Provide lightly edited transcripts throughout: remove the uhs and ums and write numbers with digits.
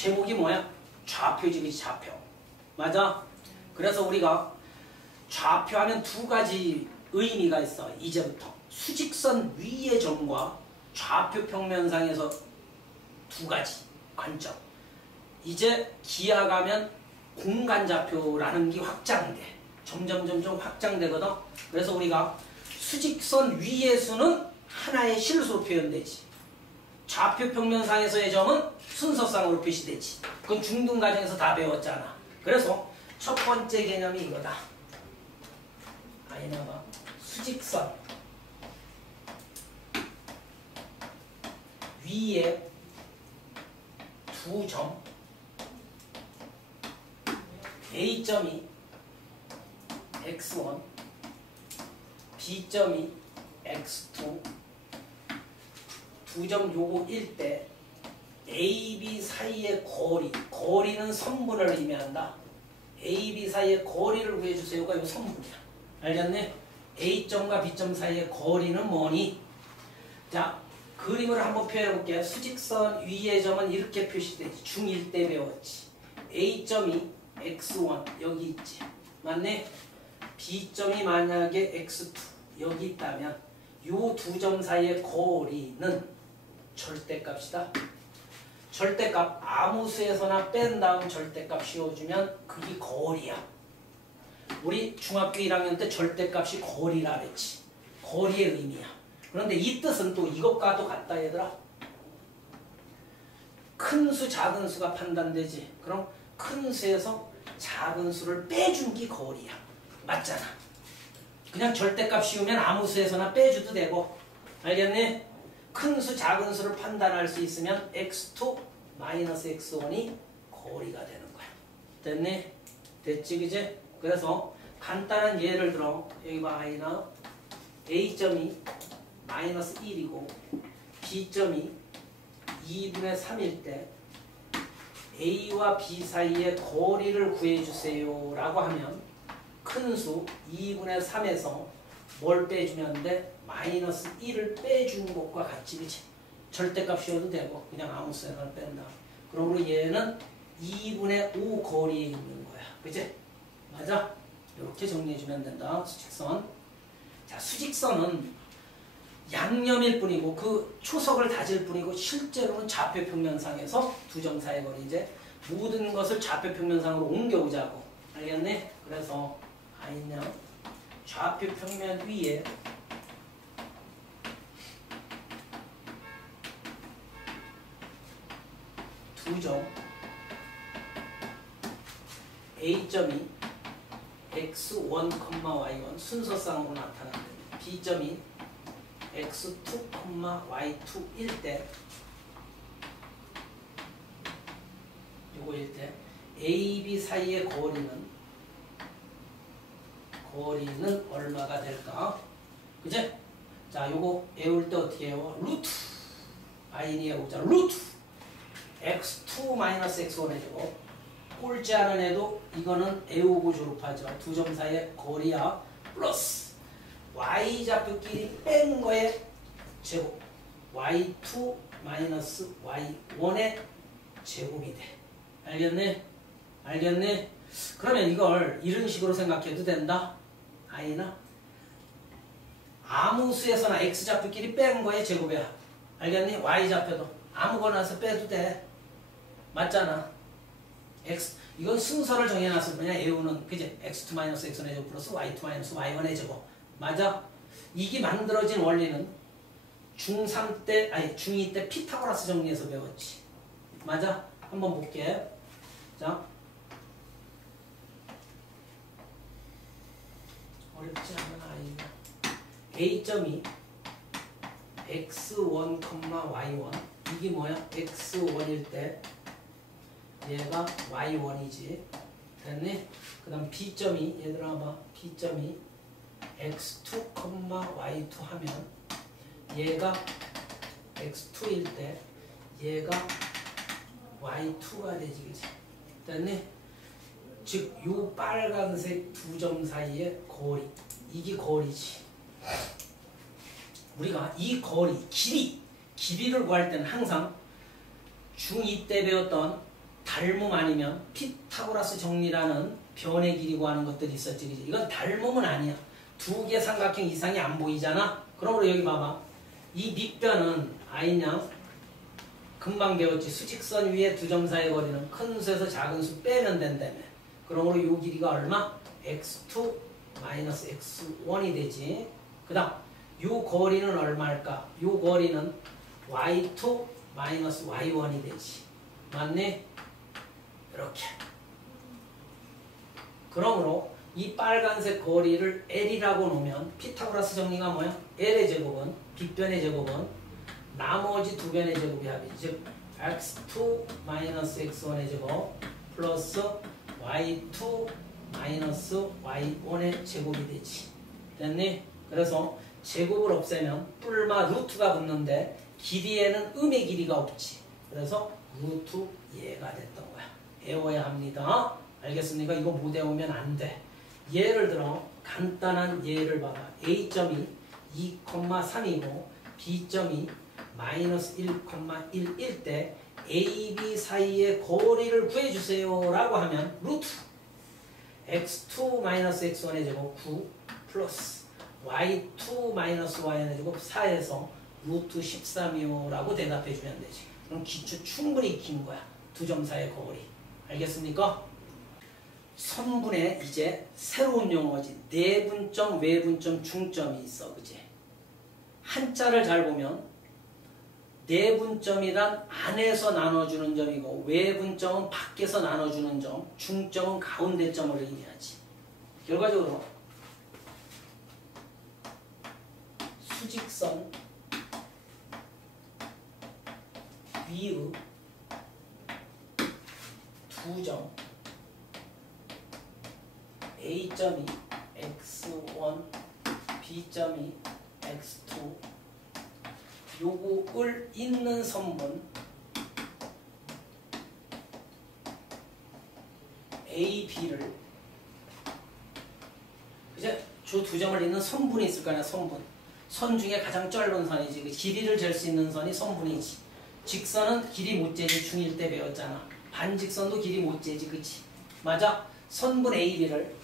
제목이 뭐야? 좌표지, 좌표. 맞아? 그래서 우리가 좌표하면 두 가지 의미가 있어. 이제부터 수직선 위의 점과 좌표 평면상에서 두 가지 관점. 이제 기하가면 공간좌표라는 게 확장돼. 점점 확장되거든. 그래서 우리가 수직선 위의 수는 하나의 실수로 표현되지. 좌표 평면상에서의 점은 순서상으로 표시되지. 그건 중등 과정에서 다 배웠잖아. 그래서 첫 번째 개념이 이거다. 아이나가 수직선 위에 두 점 A점이 x1, B점이 x2 두 점 요거일 때 A, B 사이의 거리는 선분을 의미한다. A, B 사이의 거리를 구해주세요가 요 선분이야. 알겠네? A점과 B점 사이의 거리는 뭐니? 자, 그림을 한번 표현해볼게. 수직선 위의 점은 이렇게 표시되지. 중1 때 배웠지. A점이 x1 여기 있지. 맞네? B점이 만약에 x2 여기 있다면 요 두 점 사이의 거리는 절대값이다. 절대값 아무 수에서나 뺀 다음 절대값 씌워주면 그게 거리야. 우리 중학교 1학년 때 절대값이 거리라 그랬지. 거리의 의미야. 그런데 이 뜻은 또 이것과도 같다 얘들아. 큰 수 작은 수가 판단되지. 그럼 큰 수에서 작은 수를 빼준 게 거리야. 맞잖아. 그냥 절대값 씌우면 아무 수에서나 빼줘도 되고. 알겠니? 큰 수 작은 수를 판단할 수 있으면 x2 마이너스 x1이 거리가 되는 거야. 됐니? 됐지 그지? 그래서 간단한 예를 들어 여기 봐. 아이나 A점이 마이너스 1이고 B점이 2분의 3일 때 A와 B 사이의 거리를 구해주세요 라고 하면 큰 수 2분의 3에서 뭘 빼주면 돼? 마이너스 1을 빼주는 것과 같이. 그치? 절대값 씌워도 되고 그냥 아무 수에나 뺀다. 그러므로 얘는 2분의 5 거리에 있는 거야. 그치? 맞아? 이렇게 정리해주면 된다. 수직선. 자, 수직선은 양념일 뿐이고 그 초석을 다질 뿐이고 실제로는 좌표 평면상에서 두 점 사이의 거리. 이제 모든 것을 좌표 평면상으로 옮겨오자고. 알겠네? 그래서 아니냐 좌표 평면 위에 두 점 A점이 x1, y1 순서상으로 나타나는데 B점이 x2, y2일 때 요거일 때 A, B 사이의 거리는 얼마가 될까? 그제? 자, 요거 외울 때 어떻게 해요? 루트 아인이 해보자. 루트 x2 마이너스 x1 해주고 꼴찌 않은 애도 이거는 외우고 졸업하죠. 두 점 사이의 거리야. 플러스 y좌표끼리 뺀 거의 제곱 y2 마이너스 y1의 제곱이 돼. 알겠네? 알겠네? 그러면 이걸 이런 식으로 생각해도 된다. 아이나 아무 수에서나 x좌표끼리 뺀 거의 제곱이야. 알겠니? y좌표도 아무거나서 빼도 돼. 맞잖아. x 이건 순서를 정해놨을 뿐이야. 외우는 그지? x2 마이너스 x1의 제곱 플러스 y2 마이너스 y1의 제곱. 맞아? 이게 만들어진 원리는 중3 때 아니 중2 때 피타고라스 정리해서 배웠지. 맞아? 한번 볼게. 자, 어렵지 않은 아이가 A점이 x1, y1 이게 뭐야? x1일 때 얘가 y1이지. 됐니? 그 다음 B점이 얘들아 봐. B점이 x2, y2 하면 얘가 x2일 때 얘가 y2가 되지. 그치? 됐니? 즉, 요 빨간색 두 점 사이의 거리. 이게 거리지. 우리가 이 거리, 길이를 구할 때는 항상 중2 때 배웠던 닮음 아니면 피타고라스 정리라는 변의 길이 구하는 것들이 있었지. 그지? 이건 닮음은 아니야. 두 개 삼각형 이상이 안 보이잖아. 그러므로 여기 봐봐. 이 밑변은 아이냐? 금방 배웠지. 수직선 위에 두 점 사이의 거리는 큰 수에서 작은 수 빼면 된다며. 그러므로 이 길이가 얼마? x2 마이너스 x1이 되지. 그 다음 이 거리는 얼마일까? 이 거리는 y2 마이너스 y1이 되지. 맞니? 이렇게. 그러므로 이 빨간색 거리를 L이라고 놓으면 피타고라스 정리가 뭐야? L의 제곱은 빗변의 제곱은 나머지 두 변의 제곱이 합이지. 즉 x2 마이너스 x1의 제곱 플러스 y2 마이너스 y1의 제곱이 되지. 됐니? 그래서 제곱을 없애면 뿔마 루트가 붙는데 길이에는 음의 길이가 없지. 그래서 루트 예가 됐던 거야. 외워야 합니다. 알겠습니까? 이거 못 외우면 안 돼. 예를 들어 간단한 예를 봐봐. A점이 2,3이고 B점이 마이너스 1,11 때 A, B 사이의 거리를 구해주세요 라고 하면 루트 x2 마이너스 x1의 제곱 9 플러스 y2 마이너스 y의 제곱 4에서 루트 13이요 라고 대답해주면 되지. 그럼 기초 충분히 익힌 거야. 두 점 사이의 거리. 알겠습니까? 선분에 이제 새로운 용어지. 내분점, 외분점, 중점이 있어. 그지? 한자를 잘 보면 내분점이란 안에서 나눠주는 점이고 외분점은 밖에서 나눠주는 점, 중점은 가운데 점을 의미하지. 결과적으로 수직선 위의 두 점 A점이 x1, B점이 x2 요거를 잇는 선분 A, B를 이제 저 두 점을 잇는 선분이 있을 거 아니야. 선분. 선 중에 가장 짧은 선이지. 그 길이를 잴 수 있는 선이 선분이지. 직선은 길이 못 재지. 중1 때 배웠잖아. 반직선도 길이 못 재지. 그치? 맞아? 선분 A, B를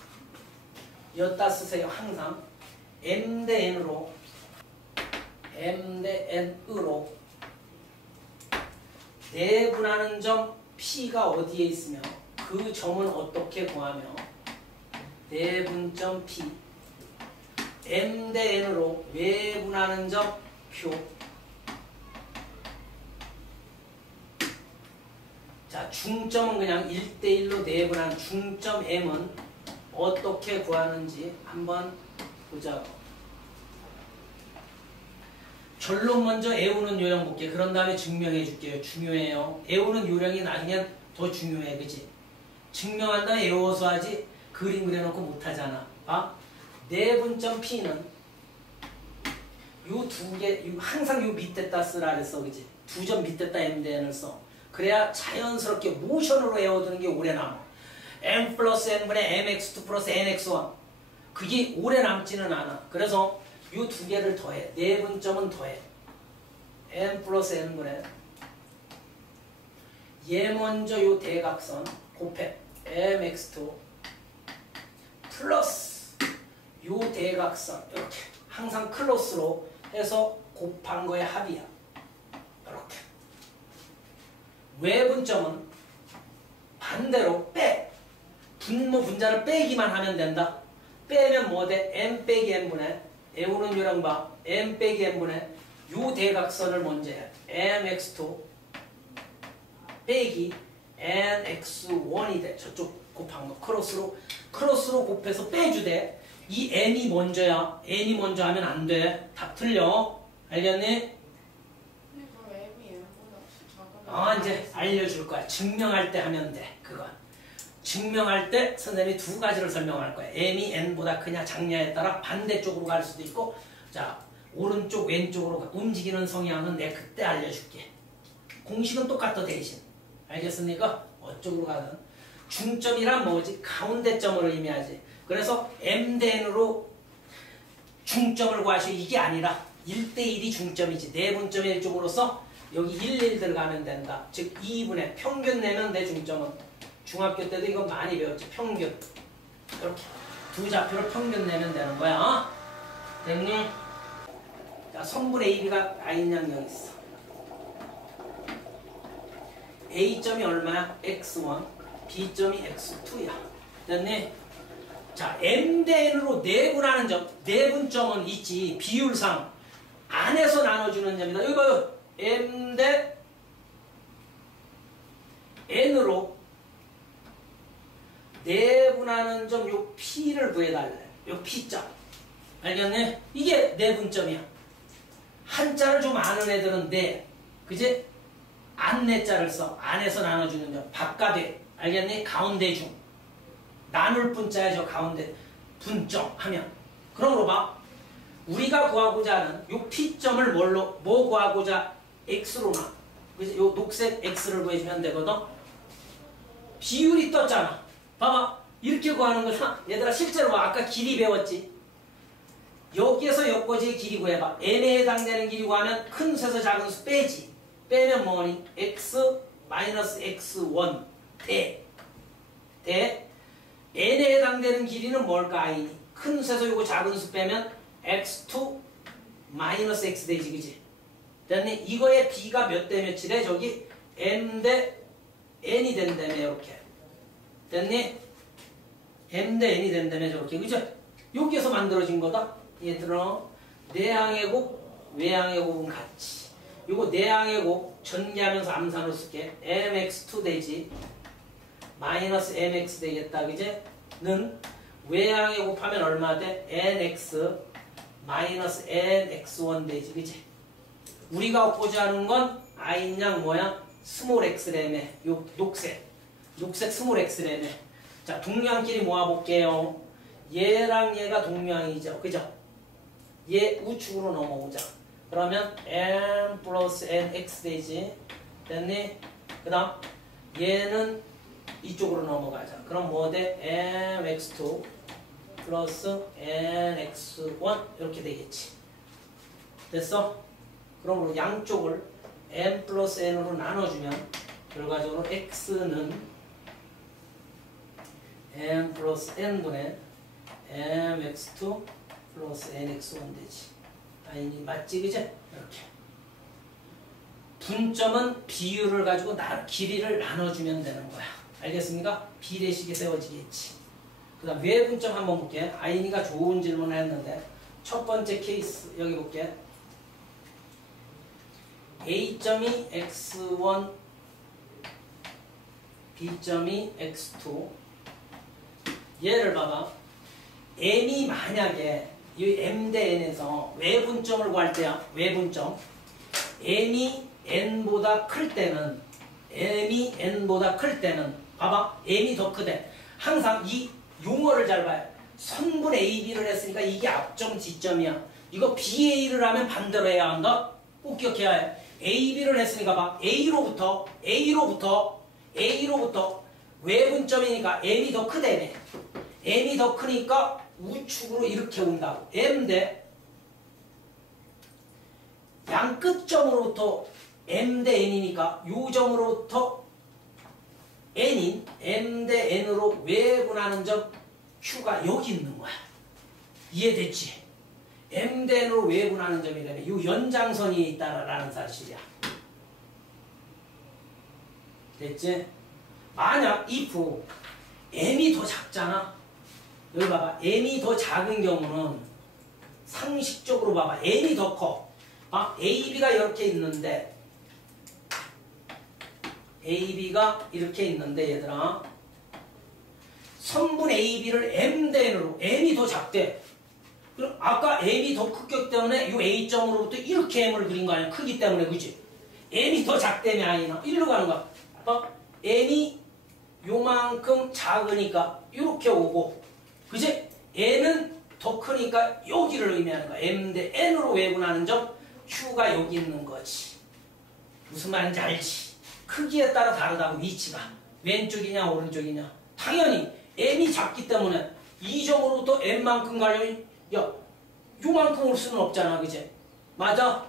여기다 쓰세요. 항상 M 대 N으로 내분하는 점 P가 어디에 있으며 그 점은 어떻게 구하며 내분점 P M 대 N으로 외분하는 점 Q. 자, 중점은 그냥 1대1로 내분하는 중점 M은 어떻게 구하는지 한번 보자고. 결론 먼저 애우는 요령 볼게. 그런 다음에 증명해 줄게요. 중요해요. 애우는 요령이 나중엔 더 중요해. 그치? 증명한 다음에 애워서 하지 그림 그려놓고 못하잖아. 내분점 P는 요 두 개, 항상 요 밑에다 쓰라 그랬어. 그치? 두 점 밑에다 MDN을 써. 그래야 자연스럽게 모션으로 외워두는 게 오래 남아. M 플러스 N분의 MX2 플러스 NX1. 그게 오래 남지는 않아. 그래서 이 두 개를 더해. 내분점은 더해. M 플러스 N분의 얘 먼저 요 대각선 곱해. MX2 플러스 요 대각선 이렇게 항상 클로스로 해서 곱한 거의 합이야. 이렇게. 외분점은 반대로 빼. 분모 분자를 빼기만 하면 된다. 빼면 뭐 돼? M 빼기 N분의 애우는 요령 봐. M 빼기 N분의 요 대각선을 먼저 해. MX2 빼기 NX1이 돼. 저쪽 곱한 거. 크로스로 곱해서 빼주대. 이 N이 먼저야. N이 먼저 하면 안 돼. 다 틀려. 알겠니? 이제 알려줄 거야. 증명할 때 하면 돼. 그건. 증명할 때 선생님이 두 가지를 설명할 거야. M이 N보다 크냐 작냐에 따라 반대쪽으로 갈 수도 있고, 자, 오른쪽 왼쪽으로 움직이는 성향은 내가 그때 알려줄게. 공식은 똑같아 대신. 알겠습니까? 어쪽으로 가든. 중점이란 뭐지? 가운데 점을 의미하지. 그래서 M 대 N으로 중점을 구하시오. 이게 아니라 1대1이 중점이지. 내분점의 일종으로서 여기 11 들어가면 된다. 즉 2분의 평균 내면 돼. 중점은 중학교 때도 이거 많이 배웠지. 평균. 이렇게 두 좌표를 평균 내면 되는 거야. 됐니? 자, 선분 AB가 I양영 있어. A점이 얼마야? X1, B점이 X2야. 됐니? 자, M 대 N으로 내분하는 점, 내분점은 있지. 비율상 안에서 나눠주는 점이다. 여기 봐요. M 대 N으로 내분하는 점, 요 P를 구해달래. 요 P점. 알겠네? 이게 내분점이야. 한자를 좀 아는 애들은 내, 그지? 안내자를 써. 안에서 나눠주는 점. 바깥에. 알겠니? 가운데 중. 나눌 분자에 저 가운데 분점 하면. 그러므로 봐. 우리가 구하고자 하는 요 P점을 뭐 구하고자 X로 나. 그래서 요 녹색 X를 구해주면 되거든. 비율이 떴잖아. 봐봐. 이렇게 구하는 거잖아. 얘들아 실제로 봐. 아까 길이 배웠지. 여기에서 여기까지의 길이 구해봐. N에 해당되는 길이 구하면 큰 수에서 작은 수 빼지. 빼면 뭐니? X 마이너스 X1 대. N에 해당되는 길이는 뭘까? I니. 큰 수에서 요거 작은 수 빼면 X2 마이너스 X 되지. 그지? 됐니? 이거의 B가 몇 대 몇이래? 저기 M 대 N이 된다며. 이렇게. 됐니? M 대 N이 된다며. 저렇게. 그죠? 여기에서 만들어진 거다. 얘들아 내항의 곱, 외항의 곱은 같이. 요거 내항의 곱 전개하면서 암산으로 쓸게. mx2 되지. 마이너스 mx 되겠다. 그제? 는 외항의 곱하면 얼마 돼? nx 마이너스 nx1 되지. 그지? 우리가 얻고자 하는 건 I양 뭐야? 스몰 x래매. 요 녹색 스몰 x래매. 자, 동량끼리 모아볼게요. 얘랑 얘가 동량이죠. 그죠? 얘 우측으로 넘어오자. 그러면 n 플러스 nx 되지. 됐니? 그 다음 얘는 이쪽으로 넘어가자. 그럼 뭐 돼? mx2 플러스 nx1 이렇게 되겠지. 됐어? 그러므로 양쪽을 n 플러스 n으로 나눠주면 결과적으로 x는 n 플러스 n분의 mx2 플러스 nx1 되지. 아니 맞지? 그제? 이렇게. 분점은 비율을 가지고 길이를 나눠주면 되는 거야. 알겠습니까? 비례식이 세워지겠지. 그 다음 외분점 한번 볼게. 아이니가 좋은 질문을 했는데 첫 번째 케이스 여기 볼게. A점이 x1, B점이 x2. 얘를 봐봐. N이 만약에 이 M 대 N에서 외분점을 구할 때야. 외분점. M이 N보다 클 때는 봐봐. M이 더 크대. 항상 이 용어를 잘 봐요. 선분 AB를 했으니까 이게 앞점 지점이야. 이거 BA를 하면 반대로 해야 한다. 꼭 기억해야 해. AB를 했으니까 봐. A로부터 외분점이니까 M이 더 크대네. M이 더 크니까 우측으로 이렇게 온다고. M 대 양 끝점으로부터 M 대 N이니까 요 점으로부터 N인 M 대 N으로 외분하는 점 Q가 여기 있는 거야. 이해됐지? M 대 N으로 외분하는 점이라면 요 연장선이 있다라는 사실이야. 됐지? 만약 if M이 더 작잖아. 여기 봐봐. M이 더 작은 경우는 상식적으로 봐봐. N이 더 커. AB가 이렇게 있는데 얘들아 선분 AB를 M 대 N으로 M이 더 작대. 그럼 아까 M이 더 크기 때문에 이 A점으로부터 이렇게 M을 그린 거 아니야. 크기 때문에. 그치? M이 더 작다며. 아니나 일로 가는 거야. M이 요만큼 작으니까 이렇게 오고, 그치? N은 더 크니까 여기를 의미하는 거야. M 대 N으로 외분하는 점 Q가 여기 있는 거지. 무슨 말인지 알지? 크기에 따라 다르다고. 위치가 왼쪽이냐 오른쪽이냐. 당연히 M이 작기 때문에 이 점으로부터 N만큼 가려면 야 요만큼 올 수는 없잖아. 그치? 맞아?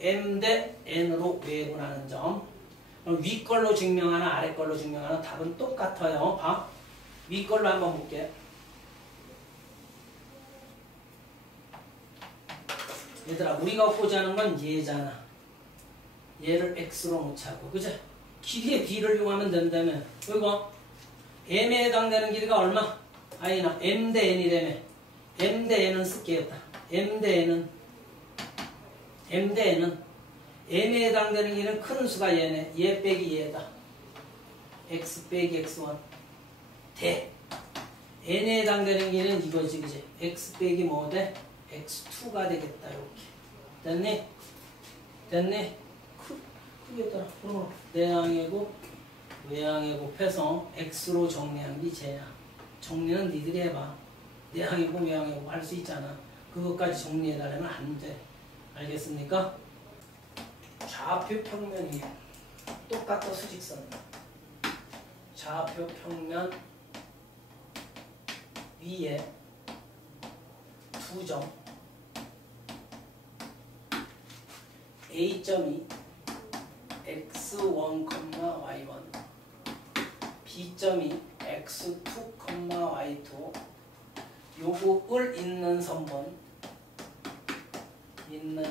m 대 n으로 외분하는 점. 그럼 위 걸로 증명하나 아래 걸로 증명하나 답은 똑같아요. 봐. 위 걸로 한번 볼게. 얘들아, 우리가 보자는 건 얘잖아. 얘를 x로 놓자고, 그죠? 길이의 b를 이용하면 된다며. 이거 m에 해당되는 길이가 얼마? 아니나 m 대 n이라며. m 대 n은 쓸게요. m 대 n은 m에 해당되는 길이는 큰 수가 얘네. 얘 빼기 얘다. x 빼기 x1 대. n에 해당되는 길이는 이거지, 그지? x 빼기 뭐 돼? x2가 되겠다. 이렇게 됐니? 됐니? 크게더라. 그럼 내항이고 외항이 곱해서 x로 정리한 게 쟤야. 정리는 니들이 해봐. 내항이고 외항이고 할 수 있잖아. 그것까지 정리해달라면 안 돼. 알겠습니까? 좌표 평면이 똑같아. 수직선. 좌표 평면 위에 두 점 A점이 x1, y1 B점이 x2, y2 요거를 있는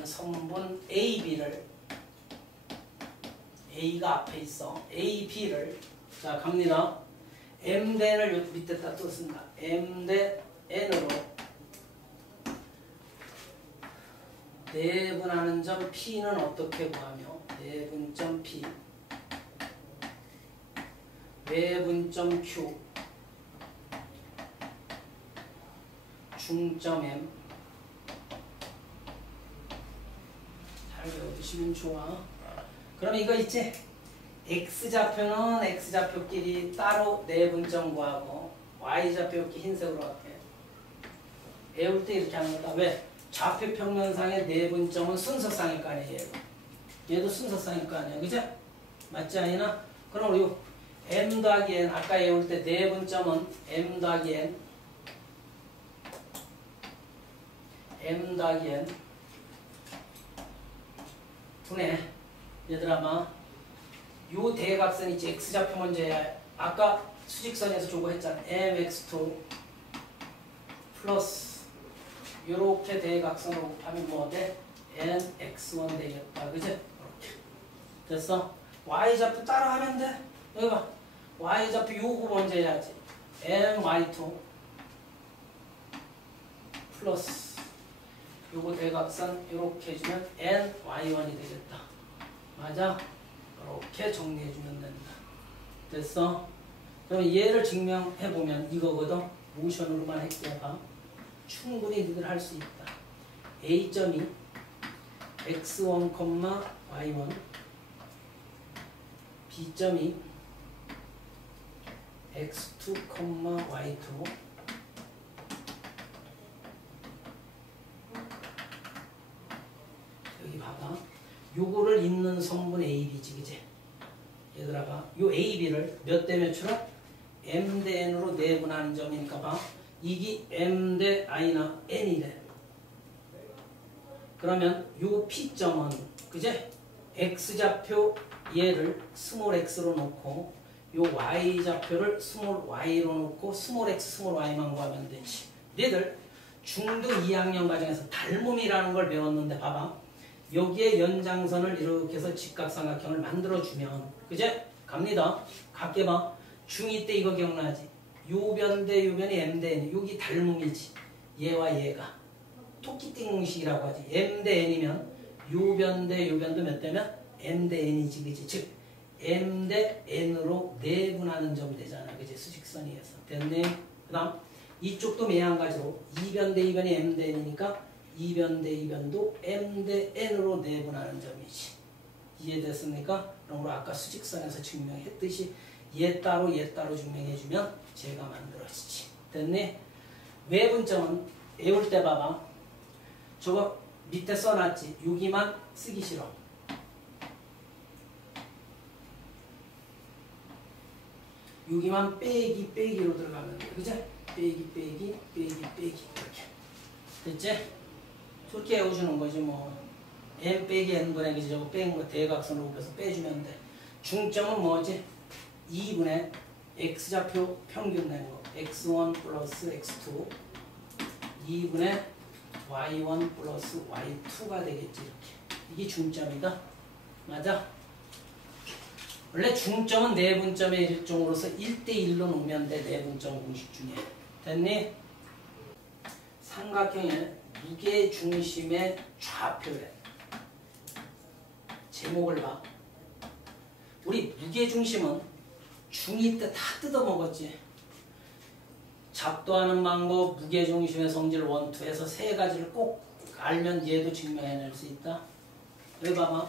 선분 AB를 A가 앞에 있어. AB를 자 갑니다. M 대 N을 요 밑에다 또 쓴다. M 대 N으로 내분하는 점 P는 어떻게 구하며 내분점 P 외분점 Q 중점 M 잘 외워두시면 좋아. 그럼 이거 있지? X좌표는 X좌표끼리 따로 내분점 구하고 Y좌표 이렇게 흰색으로 할게. 외울 때 이렇게 하는 거다. 왜? 좌표 평면상의 내분점은 순서상일 거 아니야. 얘도 순서상일 거 아니야. 그죠? 맞지 않이나? 그럼 우리 M 더하기 N 아까 외울 때 내분점은 M 더하기 N 분해. 얘들아 봐. 요 대각선 있지. X좌표 먼저 해야 아까 수직선에서 저거 했잖아. MX2 플러스 요렇게 대각선으로 곱하면 뭐 돼? NX1 되겠다. 그지? 이렇게. 됐어? Y좌표 따라 하면 돼. 여기 봐. Y좌표 요거 먼저 해야지. NY2 플러스 요거 대각선 요렇게 해주면 NY1이 되겠다. 맞아? 이렇게 정리해주면 된다. 됐어? 그럼 얘를 증명해보면 이거거든. 모션으로만 할게. 봐. 충분히 니들 할 수 있다. A점이 x1, y1 B점이 x2, y2 여기 봐봐. 요거를 잇는 성분 AB지, 그지? 얘들아 봐. 요 AB를 몇 대 몇으로? M 대 N으로 내분하는 점이니까 봐. 이게 M 대 I나 N이래. 그러면 요 P점은 그제? X좌표 얘를 스몰 x로 놓고 요 Y좌표를 스몰 y로 놓고 스몰 x, 스몰 y만 구하면 되지. 얘들 중등 2학년 과정에서 닮음이라는 걸 배웠는데 봐봐. 여기에 연장선을 이렇게 해서 직각삼각형을 만들어주면 그제? 갑니다. 각게 봐. 중2 때 이거 기억나지? 요변 대 요변이 M 대 N. 여기 닮음이지. 얘와 얘가. 토끼띵 공식이라고 하지. M 대 N이면 요변 대 요변도 몇 대면? M 대 N이지. 그지? 즉 M 대 N으로 내분하는 점이 되잖아. 그지? 수직선이에서. 됐네. 그 다음 이쪽도 매한가지로 2변 대 2변이 M 대 N이니까 2변 대 2변도 M 대 N으로 내분하는 점이지. 이해됐습니까? 그럼 우리 아까 수직선에서 증명했듯이 얘 따로 증명해주면 제가 만들어지지. 됐네? 외분점은 외울 때 봐봐. 저거 밑에 써놨지. 여기만 쓰기 싫어. 여기만 빼기로 들어가면 돼. 그죠? 빼기 이렇게. 됐지? 저렇게 외워주는 거지 뭐. n 빼기 n분의 그지 저거 뺀 거 대각선으로 곱해서 빼주면 돼. 중점은 뭐지? 2분의 x좌표 평균 낸 거. x1 플러스 x2 2분의 y1 플러스 y2가 되겠지. 이렇게. 이게 중점이다. 맞아? 원래 중점은 내분점의 일종으로서 1대1로 놓으면 돼. 내분점 공식 중에. 됐니? 삼각형의 무게중심의 좌표래. 제목을 봐. 우리 무게중심은 중2 때 다 뜯어먹었지. 작도하는 방법, 무게중심의 성질 1, 2에서 세 가지를 꼭 알면 얘도 증명해낼 수 있다. 여기 봐봐.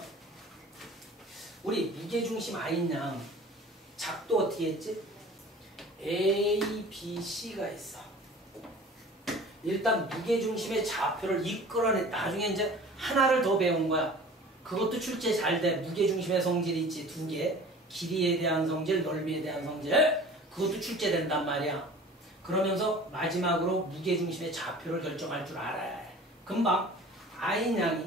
우리 무게중심 I냐 작도 어떻게 했지? A, B, C가 있어. 일단 무게중심의 좌표를 이끌어내. 나중에 이제 하나를 더 배운 거야. 그것도 출제 잘 돼. 무게중심의 성질이 있지. 2개. 길이에 대한 성질, 넓이에 대한 성질. 그것도 출제된단 말이야. 그러면서 마지막으로 무게중심의 좌표를 결정할 줄 알아야 해. 금방 I양이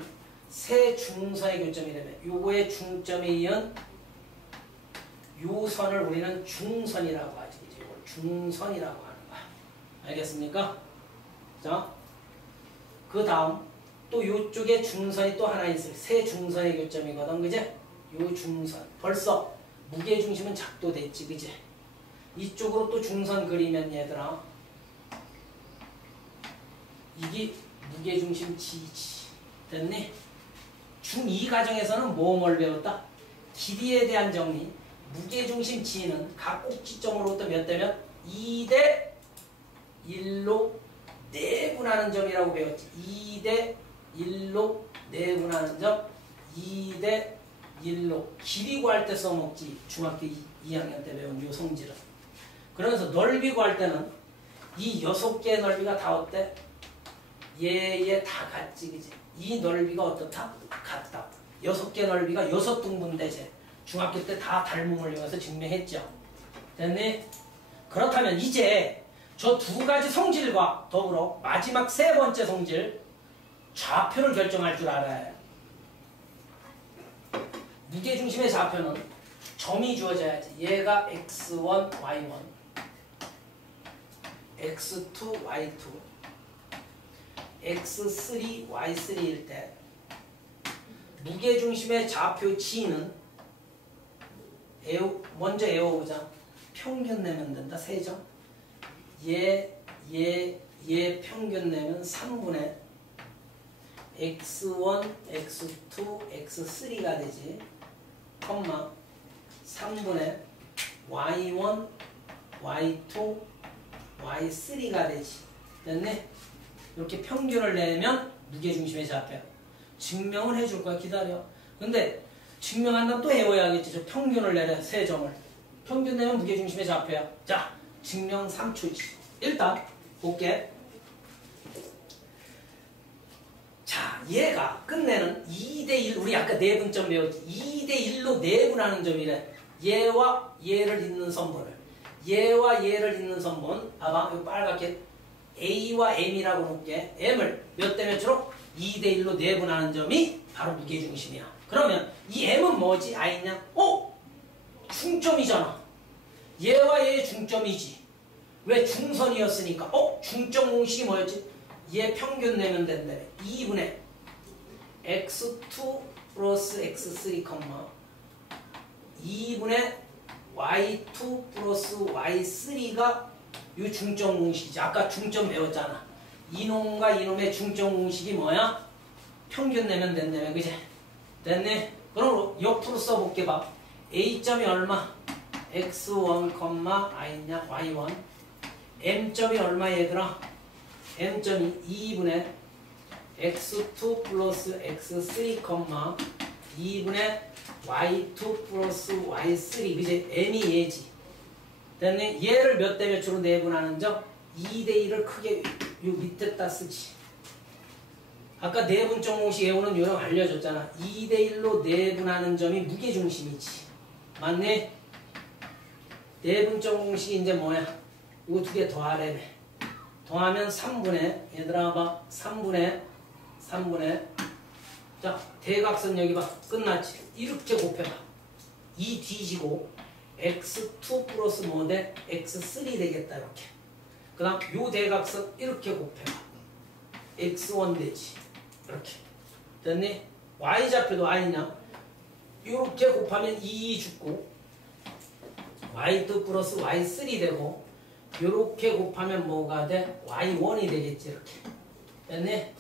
세 중선의 교점이라면 요거의 중점에 이은 요 선을 우리는 중선이라고 하지. 이걸 중선이라고 하는 거야. 알겠습니까? 자, 그 다음 또 요쪽에 중선이 또 하나 있을. 세 중선의 교점이거든. 그제? 요 중선. 벌써 무게중심은 작도됐지. 그제? 이쪽으로 또 중선 그리면 얘들아 이게 무게중심 G지. 됐니? 중2 과정에서는 뭘 배웠다? 길이에 대한 정리. 무게중심 G는 각 꼭지점으로부터 몇 대면 2대 1로 내분하는 점이라고 배웠지. 2대 1로 내분하는 점. 2대 1로 길이 구할 때 써먹지. 중학교 2학년 때 배운 요 성질은. 그래서 넓이 구할 때는 이 6개의 넓이가 다 어때? 얘 다 같지. 그지? 이 넓이가 어떻다? 같다. 6개 넓이가 6등분대제. 중학교 때 다 닮음을 이용해서 증명했죠. 됐니? 그렇다면 이제 저 두 가지 성질과 더불어 마지막 세 번째 성질 좌표를 결정할 줄 알아야 해요. 무게중심의 좌표는 점이 주어져야지. 얘가 x1, y1 x2, y2 x3, y3일 때 무게중심의 좌표 G는 먼저 외워보자. 평균 내면 된다. 세점. 얘 평균 내면 3분의 x1, x2, x3가 되지. 컴마 3분의 y1, y2, y3가 되지. 됐네? 이렇게 평균을 내면 무게중심의 좌표. 증명을 해줄 거야. 기다려. 근데 증명한다면 또 외워야겠지. 저 평균을 내려. 세 점을. 평균 내면 무게중심의 좌표야. 자, 증명 3초지. 일단 볼게. 자, 얘가 끝내는 2대1. 우리 아까 내분점 배웠지. 2대1로 내분하는 점이래. 얘와 얘를 잇는 선분을. 얘와 얘를 잇는 선분. 봐봐. 이거 빨갛게 A와 M이라고 놓을게. M을 몇 대 몇으로? 2대1로 내분하는 점이 바로 무게중심이야. 그러면 이 M은 뭐지? I냐? 중점이잖아. 얘와 얘의 중점이지. 왜? 중선이었으니까. 중점 공식이 뭐였지? 얘 평균 내면 된대. 2분의 x2 플러스 x3, 2분의 y2 플러스 y3가 이 중점 공식이지. 아까 중점 배웠잖아. 이놈과 이놈의 중점 공식이 뭐야? 평균 내면 된다며. 그지? 됐네? 그럼 옆으로 써볼게. 봐. A점이 얼마? x1, i냐? y1. M점이 얼마 얘들아? M점이 2분의 x2 플러스 x3, 2분의 y2 플러스 y3. 그지? M이 얘지. 됐네? 얘를 몇 대 몇으로 내분하는 점? 2대1을 크게 요 밑에다 쓰지. 아까 내분점 공식 외우는 요령 알려줬잖아. 2대1로 내분하는 점이 무게중심이지. 맞네? 내분점 공식이 이제 뭐야? 이거 두 개 더하래네. 더하면 3분의, 얘들아 봐. 3분의 자, 대각선 여기 봐. 끝났지? 이렇게 곱해봐. 2 뒤지고 x2 플러스 뭐 돼? x3 되겠다 이렇게. 그 다음 요 대각선 이렇게 곱해봐. x1 되지. 이렇게. 됐니? y좌표도 아니냐? 이렇게 곱하면 2 죽고 y2 플러스 y3 되고 이렇게 곱하면 뭐가 돼? y1이 되겠지 이렇게. 됐니?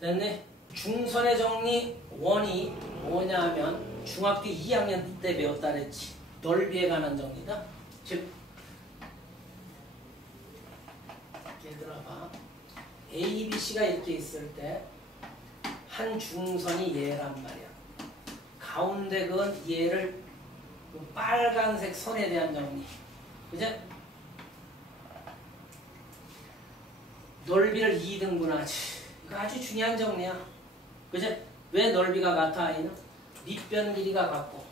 됐니? 중선의 정리 1이 뭐냐면 중학교 2학년 때 배웠다 그랬지. 넓이에 관한 정리다. 즉 얘들아 봐. A, B, C가 이렇게 있을 때 한 중선이 얘란 말이야. 가운데 그건 얘를 빨간색 선에 대한 정리. 그제? 넓이를 2등분하지. 이거 아주 중요한 정리야. 그제? 왜 넓이가 같아 아이는? 밑변 길이가 같고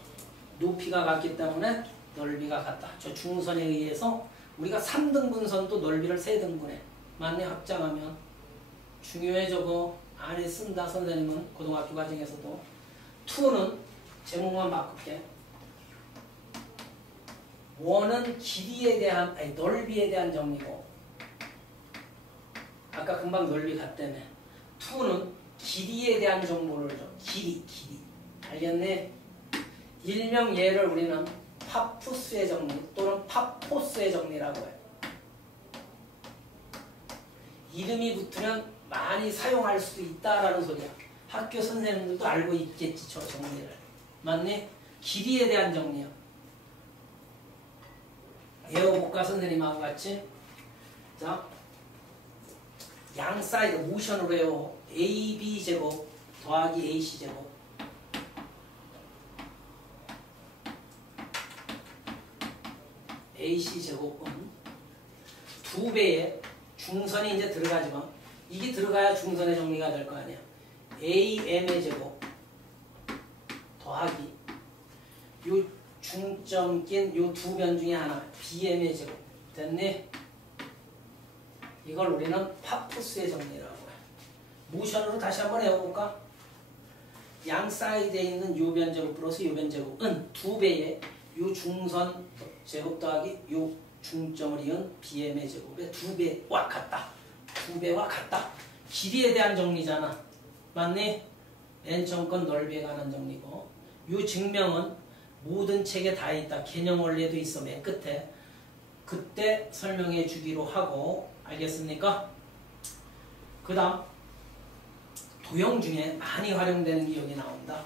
높이가 같기 때문에 넓이가 같다. 저 중선에 의해서 우리가 3등분선도 넓이를 3등분해. 맞네? 확장하면. 중요해 저거. 안에 쓴다 선생님은 고등학교 과정에서도. 2는 제목만 바꿀게. 1은 길이에 대한 아니 넓이에 대한 정리고 아까 금방 넓이 같다며. 2는 길이에 대한 정보를 줘. 길이. 알겠네? 일명 얘를 우리는 파푸스의 정리 또는 파포스의 정리라고 해. 이름이 붙으면 많이 사용할 수 있다라는 소리야. 학교 선생님들도 알고 있겠지 저 정리를. 맞니? 길이에 대한 정리야. 외워볼까 선생님하고 같이? 자, 양 사이드 모션으로 외워. AB 제곱 더하기 AC 제곱 AC 제곱은 2배의 중선이 이제 들어가지만 이게 들어가야 중선의 정리가 될 거 아니야. AM의 제곱 더하기 요 중점 낀 요 두 변 중에 하나 BM의 제곱. 됐니? 이걸 우리는 파푸스의 정리라고 해. 모션으로 다시 한번 해볼까? 양 사이드에 있는 요 변제곱 플러스 요 변제곱은 2배의 요 중선 제곱 더하기 요 중점을 이은 BM의 제곱의 2배와 같다. 2배와 같다. 길이에 대한 정리잖아. 맞니? 맨 처음 건 넓이에 관한 정리고 요 증명은 모든 책에 다 있다. 개념 원리에도 있어. 맨 끝에. 그때 설명해 주기로 하고 알겠습니까? 그 다음 도형 중에 많이 활용되는 게 여기 나온다.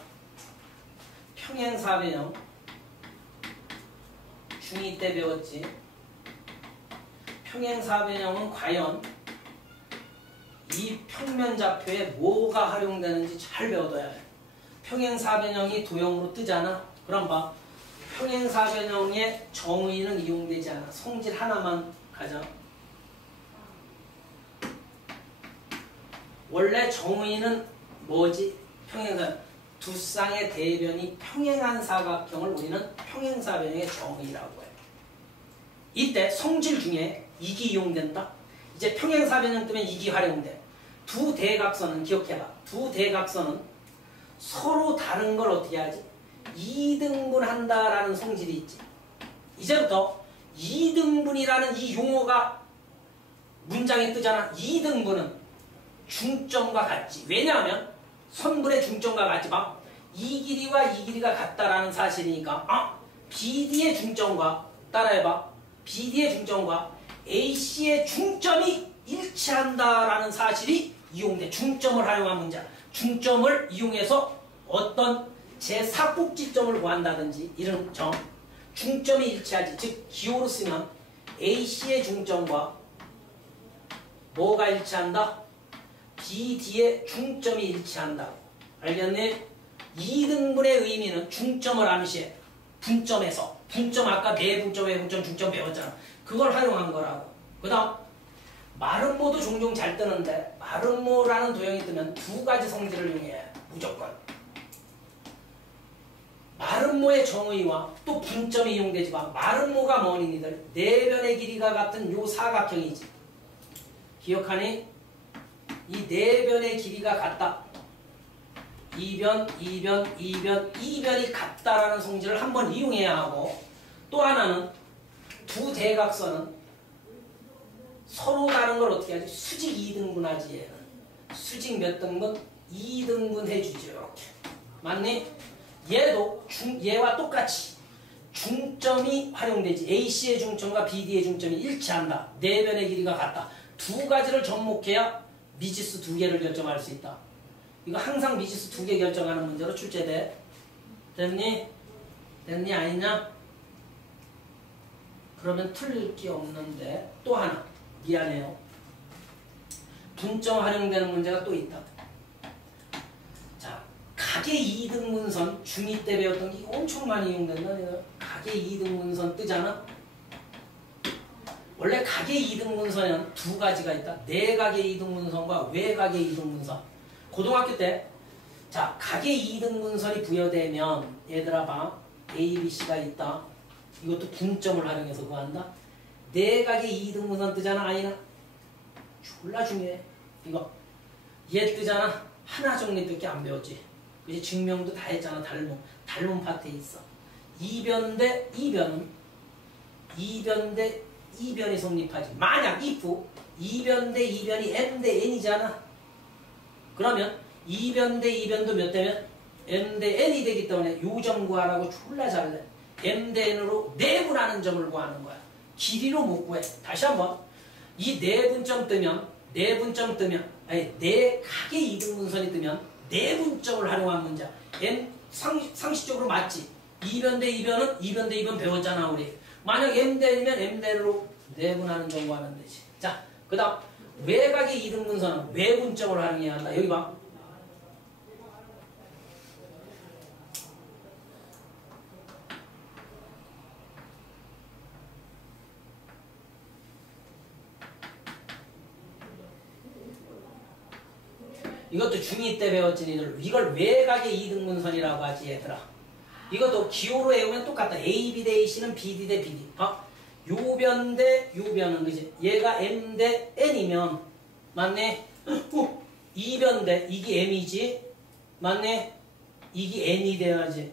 평행사변형 중2 때 배웠지. 평행사변형은 과연 이 평면좌표에 뭐가 활용되는지 잘 배워둬야 해. 평행사변형이 도형으로 뜨잖아. 그럼 봐. 평행사변형의 정의는 이용되지 않아. 성질 하나만 가자. 원래 정의는 뭐지? 평행사 두 쌍의 대변이 평행한 사각형을 우리는 평행사변형의 정의라고 해. 이때 성질 중에 이기 이용된다. 이제 평행사변형 뜨면 이기 활용돼. 두 대각선은 기억해봐. 두 대각선은 서로 다른 걸 어떻게 하지? 2등분한다라는 성질이 있지. 이제부터 2등분이라는 이 용어가 문장에 뜨잖아. 2등분은 중점과 같지. 왜냐하면 선분의 중점과 같지. 봐. 이 길이와 이 길이가 같다라는 사실이니까 BD의 중점과 따라해봐. BD의 중점과 AC의 중점이 일치한다라는 사실이 이용돼. 중점을 활용한 문장. 중점을 이용해서 어떤 제4꼭지점을 구한다든지 이런 점. 중점이 일치하지. 즉 기호로 쓰면 AC의 중점과 뭐가 일치한다? BD의 중점이 일치한다. 알겠니? 2등분의 의미는 중점을 암시해. 분점에서. 분점 아까 내분점, 외분점, 중점 배웠잖아. 그걸 활용한 거라고. 그 다음 마름모도 종종 잘 뜨는데 마름모라는 도형이 뜨면 두 가지 성질을 이용해. 무조건. 마름모의 정의와 또 분점이 이용되지만 마름모가 뭐니 니들? 네 변의 길이가 같은 요 사각형이지. 기억하니? 이 네 변의 길이가 같다. 이변이 같다라는 성질을 한번 이용해야 하고 또 하나는 두 대각선은 서로 다른 걸 어떻게 하지? 수직 2등분 하지 얘는. 수직 몇 등분? 2등분 해주죠. 이렇게. 맞니? 얘와 똑같이 중점이 활용되지. AC의 중점과 BD의 중점이 일치한다. 네 변의 길이가 같다. 두 가지를 접목해야 미지수 두 개를 결정할 수 있다. 이거 항상 미지수 두 개 결정하는 문제로 출제돼. 됐니? 됐니? 아니냐? 그러면 틀릴 게 없는데 또 하나. 미안해요. 분점 활용되는 문제가 또 있다. 자, 각의 2등분선 중2 때 배웠던 게 엄청 많이 이용된다. 각의 2등분선 뜨잖아? 원래 각의 2등분선에는 두 가지가 있다. 내각의 2등분선과 외각의 2등분선. 고등학교 때 자, 각의 2등분선이 부여되면 얘들아 봐. A, B, C가 있다. 이것도 분점을 활용해서 그거 한다. 내각의 2등분선 뜨잖아. 아니나? 졸라 중요해. 이거 얘 뜨잖아. 하나 정리밖에 안 배웠지. 이제 증명도 다 했잖아. 닮은 파트에 있어. 2변 대 2변은 2변 대 2변이 성립하지. 만약 if 2변 대 2변이 m 대 n이잖아. 그러면 2변 대 2변도 몇 대면 m 대 n이 되기 때문에 요 점 구하라고 졸라 잘해. m 대 n으로 내분하는 점을 구하는 거야. 길이로 못 구해. 다시 한번 이 내분점 뜨면 아니 내각의 2등분선이 뜨면 내분점을 활용한 문제. n 상식적으로 맞지. 2변 대 2변은 2변 대 2변 배웠잖아 우리. 만약 m 대 n이면 m 대 n으로 내분하는 점 구하면 되지. 자, 그 다음 외각의 2등분선은 외분점을 활용해야 한다. 여기 봐. 이것도 중2 때 배웠지 니들. 이걸 외각의 2등분선이라고 하지 얘들아. 이것도 기호로 외우면 똑같다. AB 대 AC는 BD 대 BD. 요변 대 요변은 그지? 얘가 M 대 N이면 맞네? 2변 대 이게 M이지? 맞네? 이게 N이 돼야지.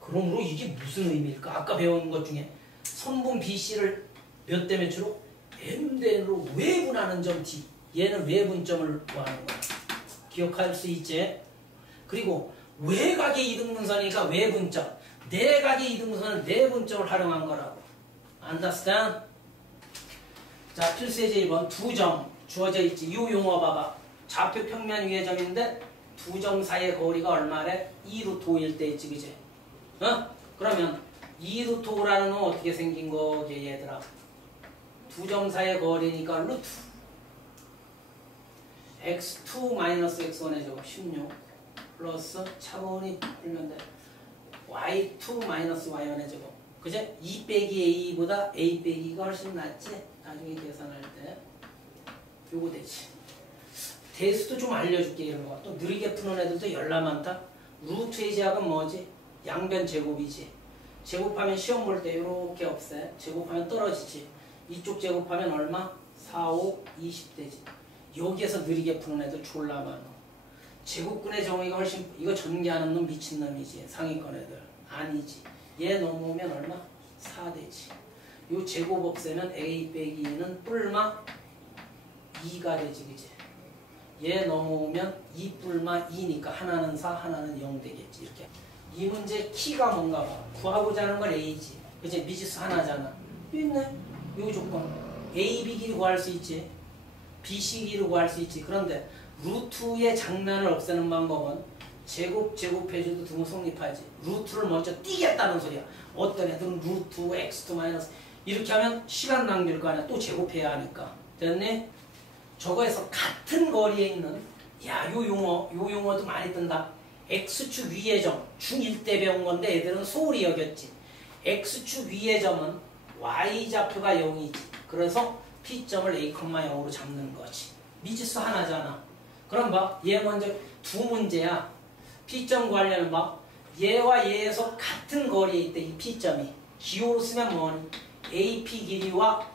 그러므로 이게 무슨 의미일까? 아까 배운 것 중에 선분 BC를 몇 대 몇으로? M 대 N으로 외분하는 점 D. 얘는 외분점을 구하는 거야. 기억할 수 있지? 그리고 외각의 2등분선이니까 외분점. 내각의 2등분선은 내분점을 활용한 거라고. Understand? 자, 필수예제 1번. 두 점 주어져 있지. 이 용어 봐봐. 좌표 평면 위의 점인데 두 점 사이의 거리가 얼마래? 2루트 5일 때 있지, 그지? 그러면 2루트 5라는 건 어떻게 생긴 거게, 얘들아? 두 점 사이의 거리니까 루트 x2 마이너스 x1의 제곱 16 플러스 차분히 풀면 돼. y2 마이너스 y1의 제곱. 그제? 2 빼기 a보다 a 빼기가 훨씬 낫지? 나중에 계산할 때 요거 되지. 대수도 좀 알려줄게. 이런 거. 또 느리게 푸는 애들도 열나 많다. 루트의 제약은 뭐지? 양변 제곱이지. 제곱하면 시험 볼 때 요렇게 없애. 제곱하면 떨어지지. 이쪽 제곱하면 얼마? 4, 5, 20 되지. 여기에서 느리게 푸는 애들 졸라 많아. 제곱근의 정의가 훨씬, 이거 전개하는 놈 미친놈이지. 상위권 애들. 아니지. 얘 넘어오면 얼마? 4 되지. 요 제곱 없애면 a 빼기 2는 뿔마 2가 되지, 그지? 얘 넘어오면 2 뿔마 2니까 하나는 4, 하나는 0 되겠지. 이렇게. 이 문제 키가 뭔가 봐. 구하고자 하는 건 a지. 그지? 미지수 하나잖아. 있네. 요 조건. a, b 길이 구할 수 있지. BC 길이 구할 수 있지. 그런데 루트의 장면을 없애는 방법은 제곱해줘도 등호 성립하지. 루트를 먼저 띄겠다는 소리야. 어떤 애들은 루트 x2 마이너스 이렇게 하면 시간 낭비일 거 아니야. 또 제곱해야 하니까. 됐니? 저거에서 같은 거리에 있는 요 용어도 많이 뜬다. x축 위의 점. 중1 때 배운 건데 애들은 소홀히 여겼지. x축 위의 점은 y좌표가 0이지. 그래서 P점을 A, 0으로 잡는 거지. 미지수 하나잖아. 그럼 봐. 얘 먼저 두 문제야. P점 구하려면 봐. 얘와 얘에서 같은 거리에 있대. 이 P점이. 기호로 쓰면 뭐니? AP 길이와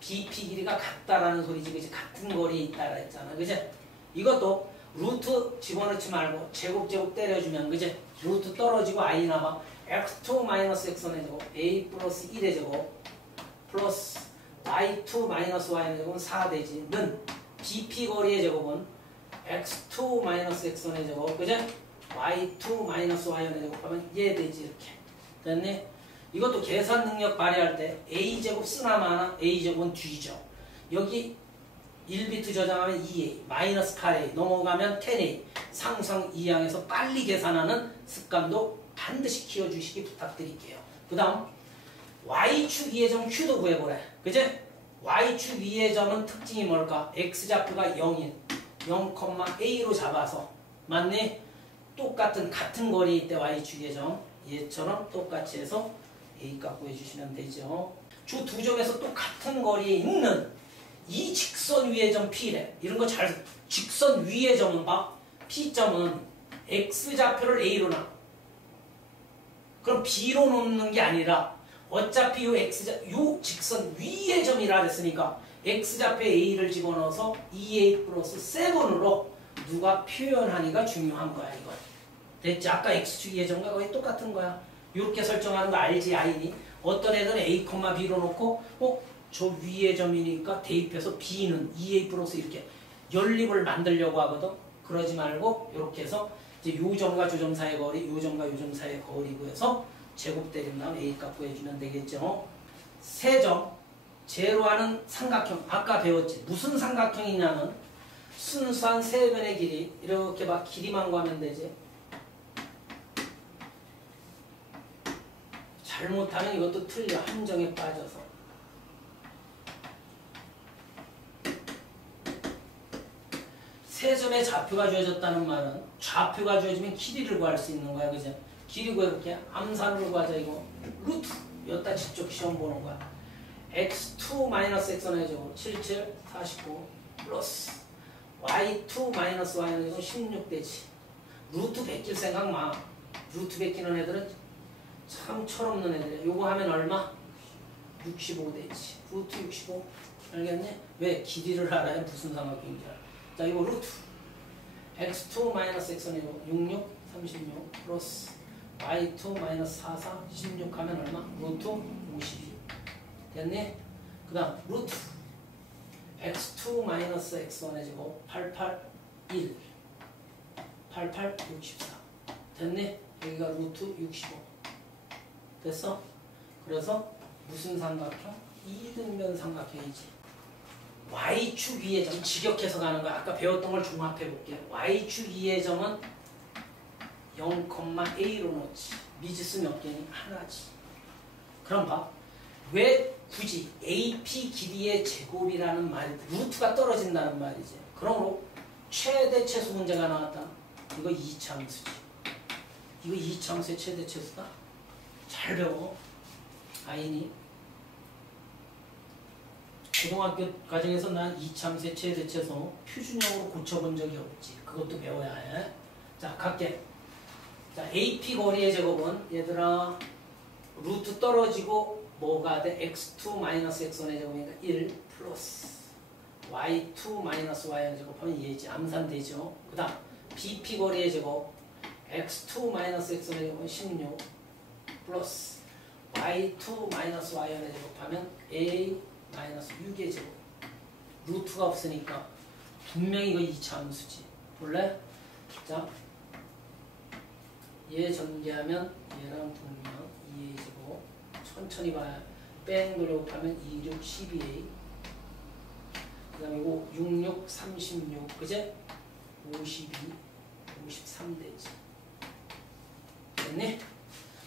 BP 길이가 같다라는 소리지. 그치? 같은 거리에 있다라 했잖아. 그치? 이것도 루트 집어넣지 말고 제곱 때려주면 그지? 루트 떨어지고 i 남아 x2 마이너스 x의 제곱 a 플러스 1의 제곱 플러스 y2 마이너스 y의 제곱은 4되지 는 bp 거리의 제곱은 x2 마이너스 x의 제곱 그지? y2 마이너스 y의 제곱하면 얘 되지 이렇게 됐니? 이것도 계산 능력 발휘할 때 a제곱 쓰나 마나 a제곱은 뒤죠 여기 1비트 저장하면 2a 마이너스 8a 넘어가면 10a 상상 이항에서 빨리 계산하는 습관도 반드시 키워주시기 부탁드릴게요. 그 다음 y축 위의 점 q도 구해보래. 그제? y축 위의 점은 특징이 뭘까? x좌표가 0인 0,a로 잡아서 맞니? 같은 거리에 있대 y축 위의 점 얘처럼 똑같이 해서 a 값 구해주시면 되죠. 주 두 점에서 똑같은 거리에 있는 이 직선 위의 점 P래. 이런 거 잘 직선 위의 점은 봐. P점은 X좌표를 A로 놔. 그럼 B로 놓는 게 아니라 어차피 요 직선 위의 점이라 했으니까 X좌표에 A를 집어넣어서 2A 플러스 7으로 누가 표현하니가 중요한 거야 이거. 됐지? 아까 X축 위의 점과 거의 똑같은 거야. 이렇게 설정하는 거 알지? 아이니? 어떤 애들은 A, B로 놓고 저 위의 점이니까 대입해서 B는 2A 플러스 이렇게 연립을 만들려고 하거든. 그러지 말고 이렇게 해서 이제 요 점과 저 점 사이의 거리, 요 점과 요 점 사이의 거리고 해서 제곱 때린 다음 A 값 구해주면 되겠죠. 세 점, 제로하는 삼각형 아까 배웠지. 무슨 삼각형이냐면 순수한 세 변의 길이 이렇게 막 길이만 구하면 되지. 잘못하면 이것도 틀려. 함정에 빠져서. 세 점의 좌표가 주어졌다는 말은 좌표가 주어지면 길이를 구할 수 있는 거야. 그죠? 길이 구해볼게. 암산으로 구하자 이거. 루트. 여기다 직접 시험 보는 거야. x2 마이너스 x는 제곱 77, 49 플러스 y2 마이너스 y는 제곱 16 되지. 루트 베낄 생각 마. 루트 베끼는 애들은 참 철없는 애들이야. 요거 하면 얼마? 65 되지. 루트 65. 알겠니? 왜? 길이를 알아야 무슨 삼각형인지 알아. 자, 이거 루트 x2 마이너스 x는 66, 36 플러스 y2 마이너스 44, 16 하면 얼마? 루트 52 됐니? 그 다음 루트 x2 마이너스 x1의 제곱 88, 1 88, 64 됐니? 여기가 루트 65 됐어? 그래서 무슨 삼각형? 이등변 삼각형이지. y축 위의 점 직역해서 가는 거야. 아까 배웠던 걸 종합해 볼게요. y축 위의 점은 0,a로 놓지. 미지수 몇 개니? 하나지. 그럼 봐. 왜 굳이 AP 길이의 제곱이라는 말이 루트가 떨어진다는 말이지. 그러므로 최대 최소 문제가 나왔다. 이거 이차함수지. 이거 이차함수의 최대 최소다. 잘 배워. 아이니. 고등학교 과정에서 난 이차함수의 최대 최소 표준형으로 고쳐본 적이 없지. 그것도 배워야 해. 자, 갈게. 자, AP 거리의 제곱은 얘들아 루트 떨어지고 뭐가 돼? x2 마이너스 x1의 제곱이니까 1 플러스 y2 마이너스 y의 제곱하면 얘지. 암산되죠. 그 다음 BP 거리의 제곱 x2 마이너스 x1의 제곱은 16 플러스 y2 마이너스 y의 제곱하면 a 마이너스 6의 제곱. 루트가 없으니까 분명히 이거 2차 함수지. 볼래? 자, 얘 전개하면 얘랑 분명 2a 제곱. 천천히 봐야 뺑 돌려곱하면 2, 6, 12a. 그 다음에 이거 6, 6, 36 그제? 52, 53 되지. 됐니?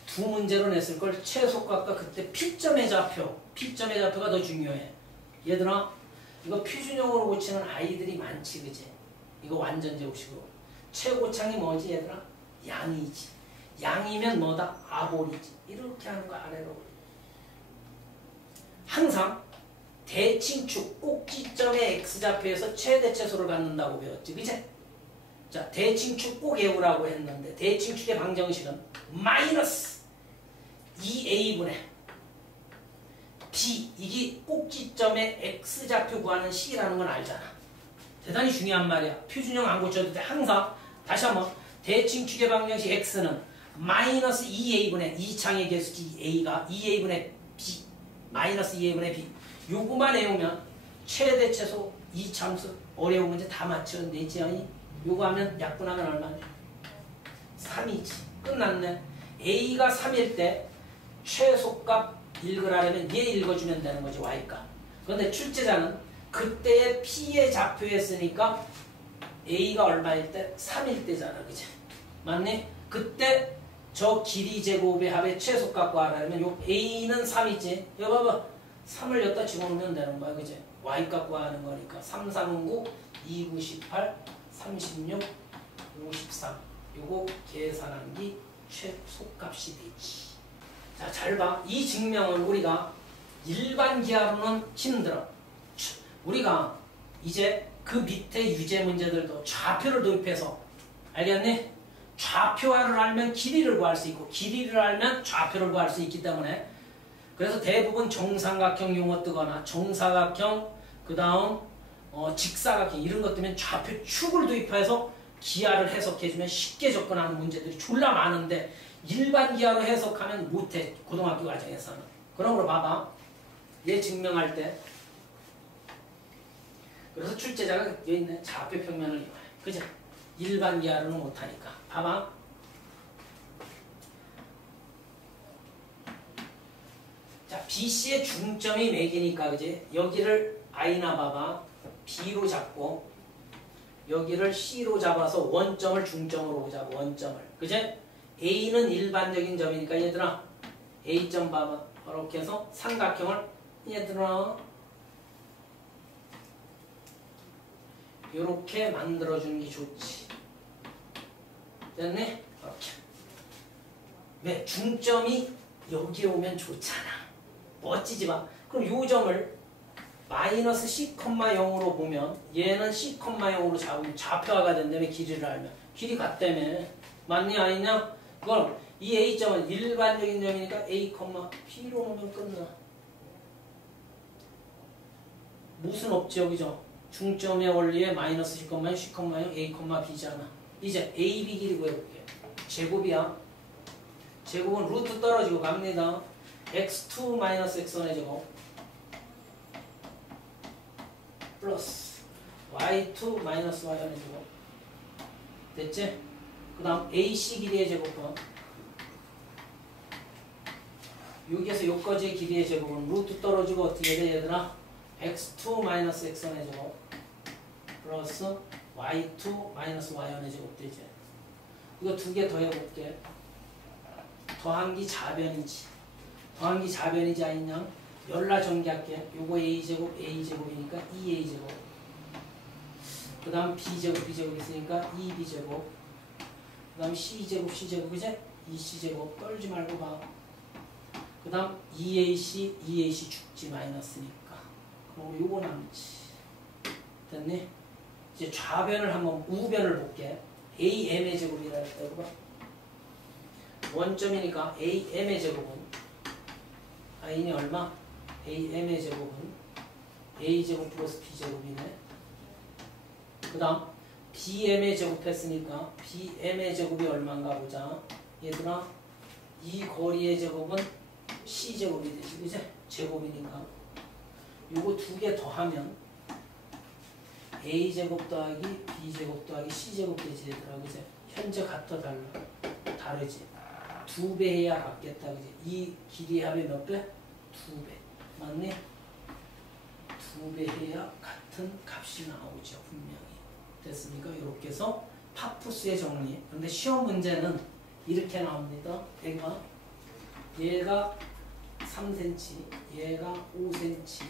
두 문제로 냈을 걸 최소값과 그때 P점의 좌표가 더 중요해. 얘들아 이거 표준형으로 고치는 아이들이 많지 그지? 이거 완전 제곱식으로. 최고창이 뭐지 얘들아? 양이지. 양이면 뭐다? 아볼이지. 이렇게 하는 거 아래로. 항상 대칭축 꼭지점의 x좌표에서 최대 최소를 갖는다고 배웠지. 그치? 자, 대칭축 꼭 외우라고 했는데 대칭축의 방정식은 마이너스 2a분의 b 이게 꼭지점의 x좌표 구하는 식이라는 건 알잖아. 대단히 중요한 말이야. 표준형 안 고쳐도 돼. 항상 다시 한번 대칭 추계 방정식 x는 마이너스 2a분의 2창의 개수지 a가 2a분의 b 마이너스 2a분의 b 요거만 외우면 최대 최소 2참수 어려운 문제 다 맞춰내지 않니? 요거 하면 약분하면 얼마냐? 3이지. 끝났네. a가 3일 때 최소값 읽으라면 얘 읽어주면 되는 거지 y값. 그런데 출제자는 그때의 p의 좌표였으니까 a가 얼마일 때? 3일 때잖아. 그치? 맞니? 그때 저 길이 제곱의 합의 최소값 구하라면 요 a는 3이지. 여기 봐봐. 3을 여기다 집어넣으면 되는 거야. 그치? y값 구하는 거니까 3, 3은 9, 2, 9, 18, 36, 53 요거 계산한 게 최소값이 되지. 자, 잘 봐. 이 증명은 우리가 일반 기하로는 힘들어. 우리가 이제 그 밑에 유제 문제들도 좌표를 도입해서 알겠니? 좌표화를 알면 길이를 구할 수 있고 길이를 알면 좌표를 구할 수 있기 때문에 그래서 대부분 정삼각형 용어 뜨거나 정사각형 그 다음 직사각형 이런 것 때문에 좌표 축을 도입해서 기하를 해석해주면 쉽게 접근하는 문제들이 졸라 많은데 일반 기하로 해석하면 못해. 고등학교 과정에서는. 그러므로 봐봐. 얘 증명할 때 그래서 출제자가 여기 있네. 좌표 평면을 이용해. 그죠? 일반 기하로는 못하니까. 봐봐. 자, BC의 중점이 맥이니까 그지? 여기를 I나 봐봐. B로 잡고 여기를 C로 잡아서 원점을 중점으로 보자고. 원점을. 그지? A는 일반적인 점이니까 얘들아 A점 봐봐. 이렇게 해서 삼각형을 얘들아 이렇게 만들어주는 게 좋지. 됐네? 이렇게. 왜? 중점이 여기 오면 좋잖아. 멋지지 마. 그럼 요 점을 마이너스 C,0으로 보면 얘는 C,0으로 잡으면 좌표화가 된다며. 길이를 알면. 길이 같다며. 맞니 아니냐? 그럼 이 A점은 일반적인 점이니까 A, B로 놓으면 끝나. 무슨 없지 여기죠? 중점의 원리에 마이너스 C,0, A, B잖아. 이제 A, B 길이 구해볼게. 제곱이야. 제곱은 루트 떨어지고 갑니다. x2 마이너스 x1의 제곱 플러스 y2 마이너스 y1의 제곱 됐지? 그 다음 AC 길이의 제곱은 여기에서 여기까지의 길이의 제곱은 루트 떨어지고 어떻게 돼 얘들아? x2 마이너스 x1의 제곱 플러스 y2 마이너스 y1의 제곱 되지. 이거 두 개 더해볼게. 더한기 자변이지. 더한기 자변이지 아니냐? 열라 전개할게. 요거 a제곱 a제곱이니까 2a제곱 그 다음 b제곱 b제곱 있으니까 2b제곱 그 다음 c제곱 c제곱 그제? 2c제곱 떨지 말고 봐. 그 다음 2ac 죽지 마이너스니까 그럼 요거 남지. 됐니? 이제 좌변을 한번 우변을 볼게. am의 제곱이라 했다고 봐. 원점이니까 am의 제곱은 i는 얼마? am의 제곱은 a제곱 플러스 b제곱이네. 그 다음 bm의 제곱 했으니까 bm의 제곱이 얼마인가 보자. 얘들아 이 거리의 제곱은 c제곱이 되지. 그치? 제곱이니까 요거 두 개 더하면 a제곱 더하기 b제곱 더하기 c제곱 되지 얘들아. 그치? 현재 같아 달라? 다르지. 2배 해야 같겠다. 그치? 이 길이의 합이 몇 배? 2배. 맞니? 2배 해야 같은 값이 나오죠. 분명히. 됐습니까? 이렇게 해서 파푸스의 정리. 근데 시험 문제는 이렇게 나옵니다. 얘가 3cm, 얘가 5cm,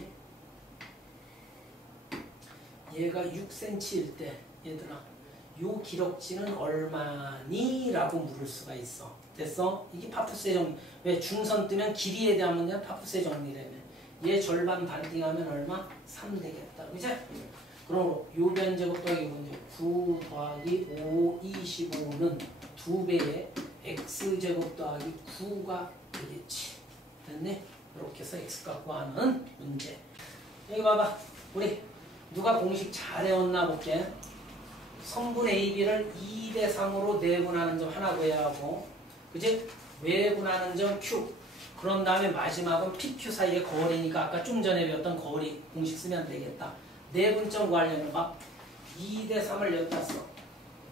얘가 6cm일 때 얘들아 요 기록지는 얼마니? 라고 물을 수가 있어. 됐어? 이게 파푸스의 정리. 왜? 중선 뜨면 길이에 대한 문제는 파푸스의 정리라며. 얘 절반 반띵하면 얼마? 3 되겠다. 그치? 그럼 요변 제곱 더하기 문제 9 더하기 5, 25는 2배의 x제곱 더하기 9가 되겠지. 됐네? 이렇게 해서 x값 구하는 문제. 여기 봐봐. 우리 누가 공식 잘 외웠나 볼게. 성분 AB를 2대 3으로 내분하는 점 하나 구해야 하고, 그지? 외분하는 점 Q. 그런 다음에 마지막은 PQ 사이의 거리니까 아까 좀 전에 배웠던 거리 공식 쓰면 되겠다. 내분점 구하려면 막 2대 3을 여기다 써.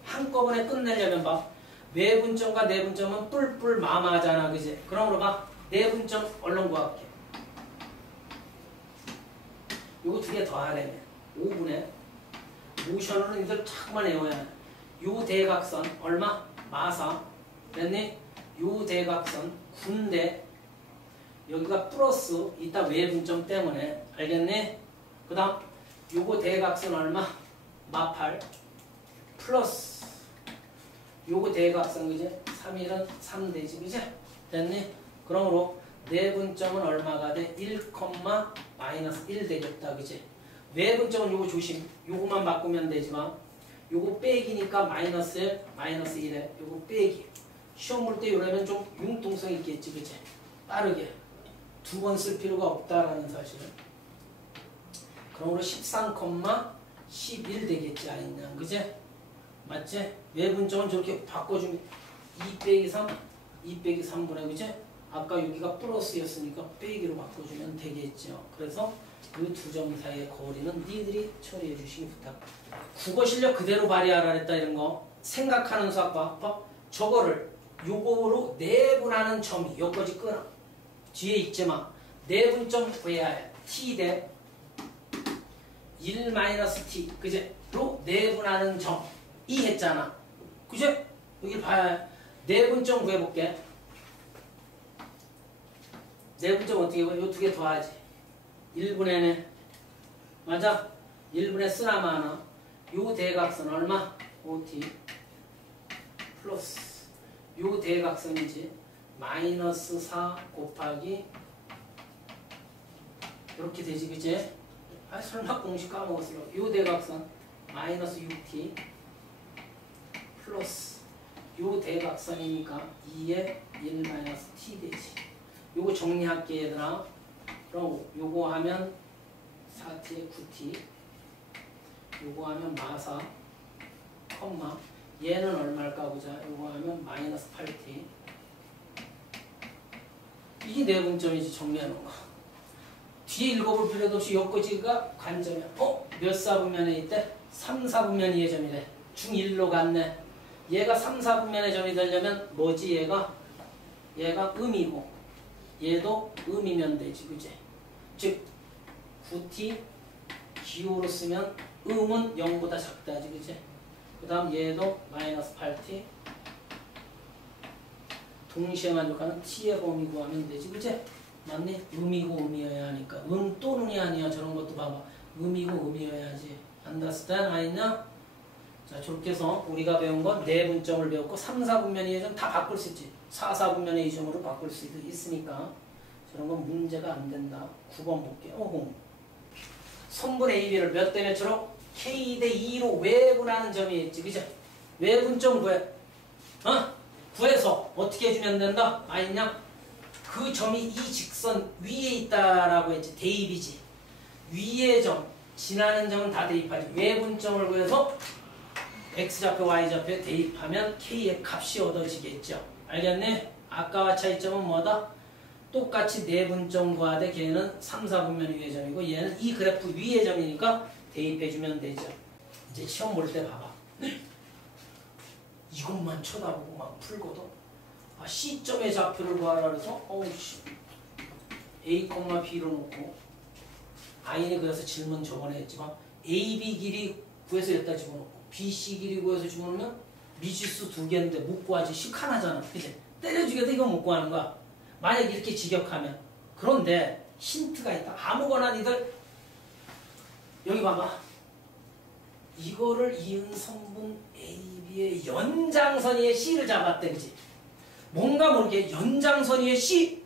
한꺼번에 끝내려면 막 외분점과 내분점은 뿔뿔 마마잖아, 그지? 그러므로 막 내분점 얼른 구할게. 요거 두 개 더 하려면 5분의 모션으로는 이걸 자꾸만 외워야 해. 요 대각선 얼마? 마사. 됐니? 요 대각선 군대. 여기가 플러스 이따 외분점 때문에. 알겠니? 그 다음 요거 대각선 얼마? 마8 플러스 요거 대각선 그지? 3일은 3되지 그지? 됐니? 그러므로 내분점은 얼마가 돼? 1, 마이너스 1 되겠다 그지? 외분점은 요거 조심. 요거만 바꾸면 되지만 요거 빼기니까 마이너스 1, 마이너스 1에 요거 빼기. 시험 볼 때 요러면 좀 융통성 있겠지 그지? 빠르게 두 번 쓸 필요가 없다라는 사실은. 그러므로 13,11 되겠지 아니냐 그지? 맞지? 외분점은 저렇게 바꿔주면 2 빼기 3, 2 빼기 3분의 그지? 아까 여기가 플러스였으니까 빼기로 바꿔주면 되겠죠. 그래서 이 두 점 사이의 거리는 니들이 처리해 주시기 부탁. 국어 실력 그대로 발휘하라 했다 이런 거. 생각하는 수학과 저거를 요거로 내분하는 점이 여기까지 끊어. 뒤에 있지만 내분점 구해야 해. t 대 1-t 그제? 로 내분하는 점 이 했잖아. 그제? 여기 봐야 해. 내분점 구해볼게. 내분점 어떻게 구해? 요 두 개 더하지. 1분의 맞아? 1분의 쓰나마 하나. 요 대각선 얼마? 5t 플러스 요 대각선이지. 마이너스 4 곱하기 이렇게 되지 그치? 아 설마 공식 까먹었어. 요 대각선 마이너스 6t 플러스 요 대각선이니까 2에 1-t 되지. 요거 정리할게 얘들아. 그럼 요거 하면 4t에 9t 요거 하면 마사 컴마 얘는 얼마일까 보자. 요거 하면 마이너스 8t 이게 내분점이지. 정리하는 거. 뒤에 읽어볼 필요도 없이 여기까지가 관점이야. 몇 사분면에 있대? 3, 4분면 2의 점이래. 중1로 갔네. 얘가 3, 4분면의 점이 되려면 뭐지 얘가? 얘가 음이고 얘도 음이면 되지 그지? 즉 9t 기호로 쓰면 음은 0보다 작다지 그지? 그 다음 얘도 마이너스 8t 동시에 만족하는 t의 범위 구하면 되지 그지? 맞니? 음이고 음이어야 하니까. 음 또는이 아니야. 저런 것도 봐봐. 음이고 음이어야지. 안다스탄 아니냐? 자 저렇게 해서 우리가 배운 건 내분점을 배웠고 3, 4분면의 점 다 바꿀 수 있지. 4, 4분면의 이 점으로 바꿀 수 있으니까 저런 건 문제가 안 된다. 9번 볼게요. 선분 AB를 몇 대 몇으로? K 대 2로 외분하는 점이 있지. 그죠? 외분점 구해. 구해서 어떻게 해주면 된다? 아니냐? 그 점이 이 직선 위에 있다라고 했지. 대입이지. 위의 점, 지나는 점은 다 대입하지. 외분점을 구해서 X좌표, Y좌표에 대입하면 K의 값이 얻어지겠죠. 알겠네? 아까와 차이점은 뭐다? 똑같이 내분점 구하되 걔는 3, 4분면 위의 점이고 얘는 이 그래프 위의 점이니까 대입해주면 되죠. 이제 시험 볼 때 봐봐. 이것만 쳐다보고 막 풀거든. C점의 좌표를 구하라 그래서 A, B로 놓고 I는 그래서 질문 저번에 했지만 AB 길이 구해서 여기다 집어넣고 BC 길이 구해서 집어넣으면 미지수 두 개인데 못 구하지. 시카나잖아. 그치? 때려주게도 이거 못 구하는 거야. 만약 이렇게 직역하면. 그런데 힌트가 있다. 아무거나 니들 여기 봐봐. 이거를 이은 성분 AB의 연장선 위에 C를 잡았대. 그치? 뭔가 모르게 연장선 위에 C.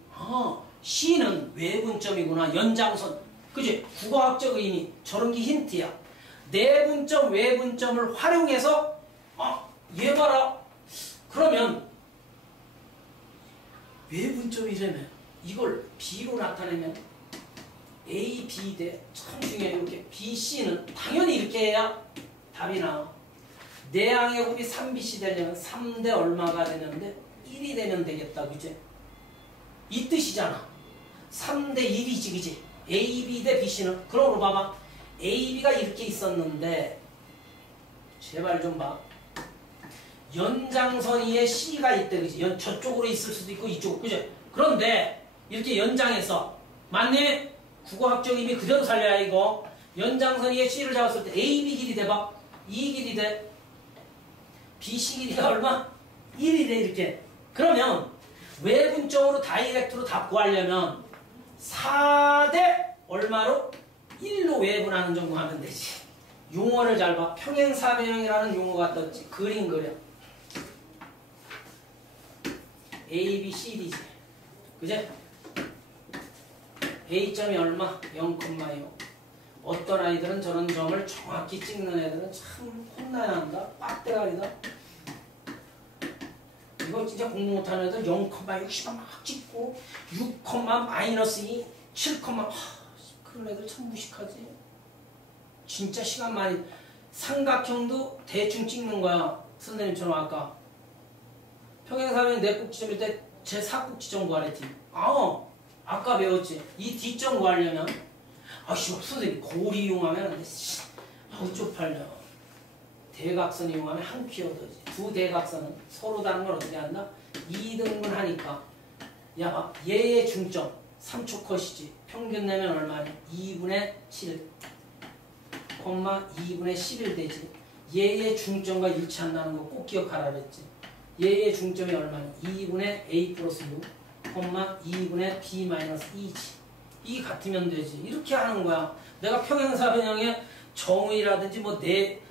C는 외분점이구나. 연장선. 그치? 국어학적 의미. 저런 게 힌트야. 내분점, 외분점을 활용해서 얘 봐라. 그러면 외분점이라면 이걸 B로 나타내면 A, B 대 참 중요해요. 이렇게 B, C는 당연히 이렇게 해야 답이 나와. 내항의 곱이 3BC 되려면 3대 얼마가 되는데 1이 되면 되겠다. 그지? 이 뜻이잖아. 3대 1이지. 그지? AB 대 BC는 그러므로 봐봐. AB가 이렇게 있었는데 제발 좀 봐. 연장선 위에 C가 있대. 그지? 저쪽으로 있을 수도 있고 이쪽으로. 그지? 그런데 이렇게 연장해서 맞네? 국어학적 의미 그대로 살려야 이거. 연장선 위에 C를 잡았을 때 AB 길이 대봐. 이 길이 돼. BC 길이가 얼마? 1이 돼. 이렇게. 그러면 외분점으로 다이렉트로 답 구하려면 4대 얼마로? 1로 외분하는 정도 하면 되지. 용어를 잘 봐. 평행사변형이라는 용어가 떴지. 그림 그려. A, B, C, D지. 그제? A점이 얼마? 0,0. 어떤 아이들은 저런 점을 정확히 찍는 애들은 참 혼나야 한다. 빡대가리다. 이거 진짜 공부 못하는 애들 0,60만 막 찍고 6, -2, 7, 그런 애들 참 무식하지. 진짜 시간 많이. 삼각형도 대충 찍는 거야. 선생님처럼 아까 평행사변 네 꼭지점일 때 제 4꼭지점 구하랬지. 아까 배웠지. 이 D점 구하려면 선생님 고리 이용하면 안 돼. 쪽팔려. 대각선 이용하면 한 퀴 얻어지. 두 대각선은 서로 다른 걸 어떻게 한다? 2등분 하니까 야 얘의 중점 3초 컷이지. 평균 내면 얼마냐? 2분의 7 2분의 11 되지. 얘의 중점과 일치한다는 거 꼭 기억하라 그랬지. 얘의 중점이 얼마냐? 2분의 A 플러스 6 2분의 B 마이너스 2지. 이 같으면 되지. 이렇게 하는 거야. 내가 평행사변형의 정의라든지 뭐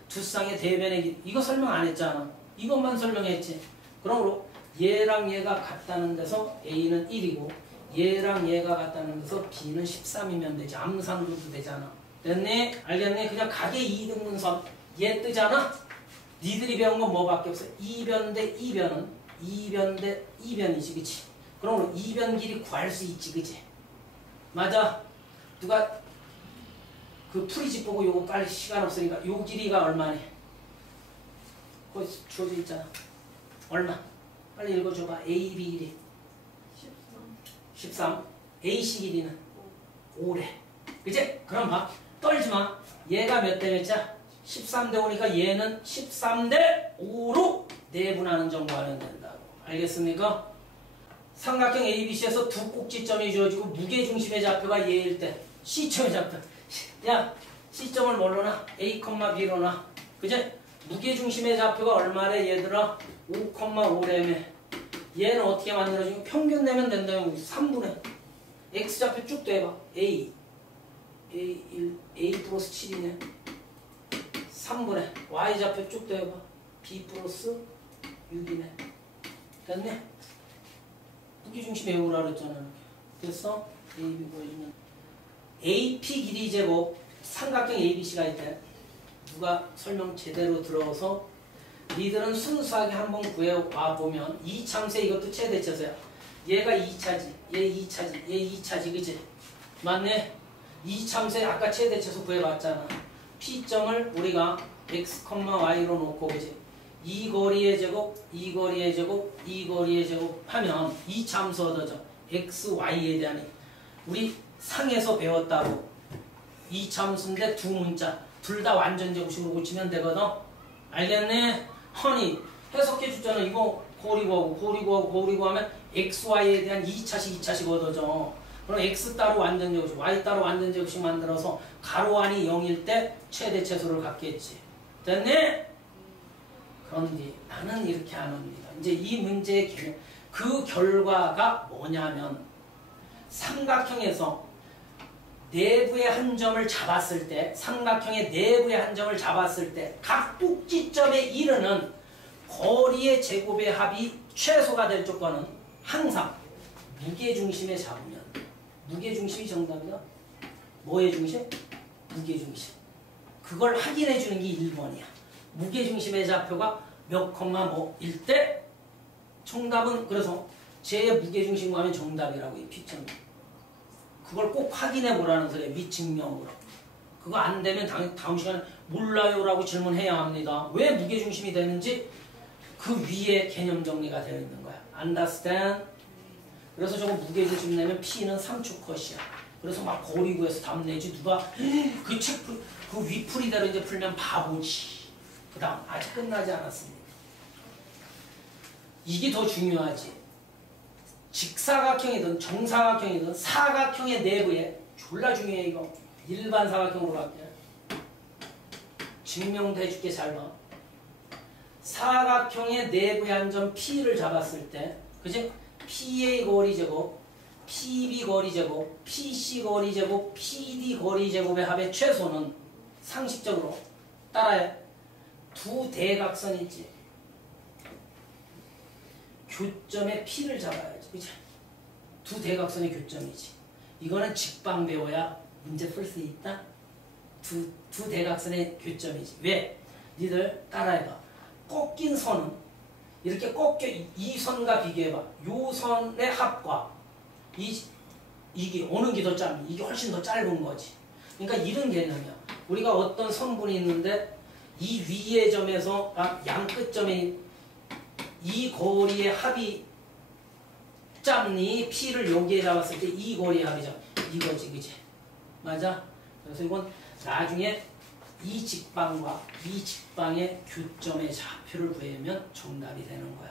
두 쌍의 대변의 길이 이거 설명 안 했잖아. 이것만 설명했지. 그러므로 얘랑 얘가 같다는 데서 A는 1이고 얘랑 얘가 같다는 데서 B는 13이면 되지. 암산도도 되잖아. 됐니? 알겠니? 그냥 각의 2등분선 얘 뜨잖아? 니들이 배운 건 뭐밖에 없어. 2변 대 2변은 2변 대 2변이지. 그치? 그러므로 2변 길이 구할 수 있지. 그치? 맞아. 누가 그 풀이집 보고 요거 빨리 시간 없으니까 요 길이가 얼마니? 거기 주어져 있잖아. 얼마? 빨리 읽어줘봐. A, B 길이 13. AC 길이는 5래. 그치? 그럼 봐. 떨지마. 얘가 몇 대 몇자? 13대 5니까 얘는 13대 5로 내분하는 정도 하면 된다고. 알겠습니까? 삼각형 ABC에서 두 꼭지점이 주어지고 무게중심의 좌표가 얘일 때 C점의 좌표. 야, C점을 뭘로 놔? A, B로 놔. 그제? 무게중심의 좌표가 얼마래 얘들아? 5,5래며. 얘는 어떻게 만들어지고 평균 내면 된다면 3분의 X좌표 쭉 대봐. A 1 플러스 7이네. 3분의 Y좌표 쭉 대봐. B 플러스 6이네. 됐네? 무게중심 외우라 그랬잖아. 됐어? A, B 보여주면 AP 길이 제곱 삼각형 ABC가 있대. 누가 설명 제대로 들어서 니들은 순수하게 한번 구해와보면 이 참새 이것도 최대치서야. 얘가 2차지, 얘 2차지, 얘 2차지. 그치? 맞네? 이 참새 아까 최대치에서 구해봤잖아. P점을 우리가 X, Y로 놓고 그치? 이 거리의 제곱, 이 거리의 제곱, 이 거리의 제곱 하면 이 참수 얻어져. X, Y에 대한 우리 상에서 배웠다고. 이 참수인데 두 문자 둘 다 완전 제곱식으로 고치면 되거든. 알겠네? 허니 해석해 줬잖아. 이거 고리고 하면 XY에 대한 2차식 얻어져. 그럼 X 따로 완전 제곱식, Y 따로 완전 제곱식 만들어서 가로 안이 0일 때 최대 최소를 갖겠지. 됐네? 그런데 나는 이렇게 안 합니다. 이제 이 문제의 개념, 그 결과가 뭐냐면 삼각형에서 내부의 한 점을 잡았을 때, 삼각형의 내부의 한 점을 잡았을 때 각 꼭지점에 이르는 거리의 제곱의 합이 최소가 될 조건은 항상 무게중심에 잡으면 무게중심이 정답이다. 뭐의 중심? 무게중심. 그걸 확인해 주는 게 1번이야. 무게중심의 좌표가 몇 뭐일 때 정답은 그래서 제 무게중심 구하면 정답이라고 이 P점. 그걸 꼭 확인해 보라는 소리예요. 미증명으로. 그거 안 되면 다음 시간에 몰라요라고 질문해야 합니다. 왜 무게중심이 되는지 그 위에 개념 정리가 되어 있는 거야. Understand? 그래서 저거 무게중심 내면 P는 3초 컷이야. 그래서 막 거리 구해서 답 내지. 누가 그 책, 그 위풀이대로 이제 풀면 바보지. 그 다음 아직 끝나지 않았습니다. 이게 더 중요하지. 직사각형이든 정사각형이든 사각형의 내부에 졸라 중요해 이거. 일반 사각형으로 갈게. 증명도 해줄게. 잘 봐. 사각형의 내부의 한 점 P를 잡았을 때, 그지? PA 거리 제곱, PB 거리 제곱, PC 거리 제곱, PD 거리 제곱의 합의 최소는 상식적으로 따라해. 두 대각선 있지. 교점의 P를 잡아야지. 그치? 두 대각선의 교점이지. 이거는 직방 배워야 문제 풀 수 있다? 두 대각선의 교점이지. 왜? 니들 따라해봐. 꺾인 선은 이렇게 꺾여 이 선과 비교해봐. 요 선의 합과 이게 어느 게 더 짧니? 이게 훨씬 더 짧은 거지. 그러니까 이런 개념이야. 우리가 어떤 성분이 있는데 이 위의 점에서 양 끝점에 이 거리의 합이 짧니? P를 여기에 잡았을 때 이 거리의 합이죠. 이거지, 그치? 맞아? 그래서 이건 나중에 이 직방과 이 직방의 교점의 좌표를 구하면 정답이 되는 거야.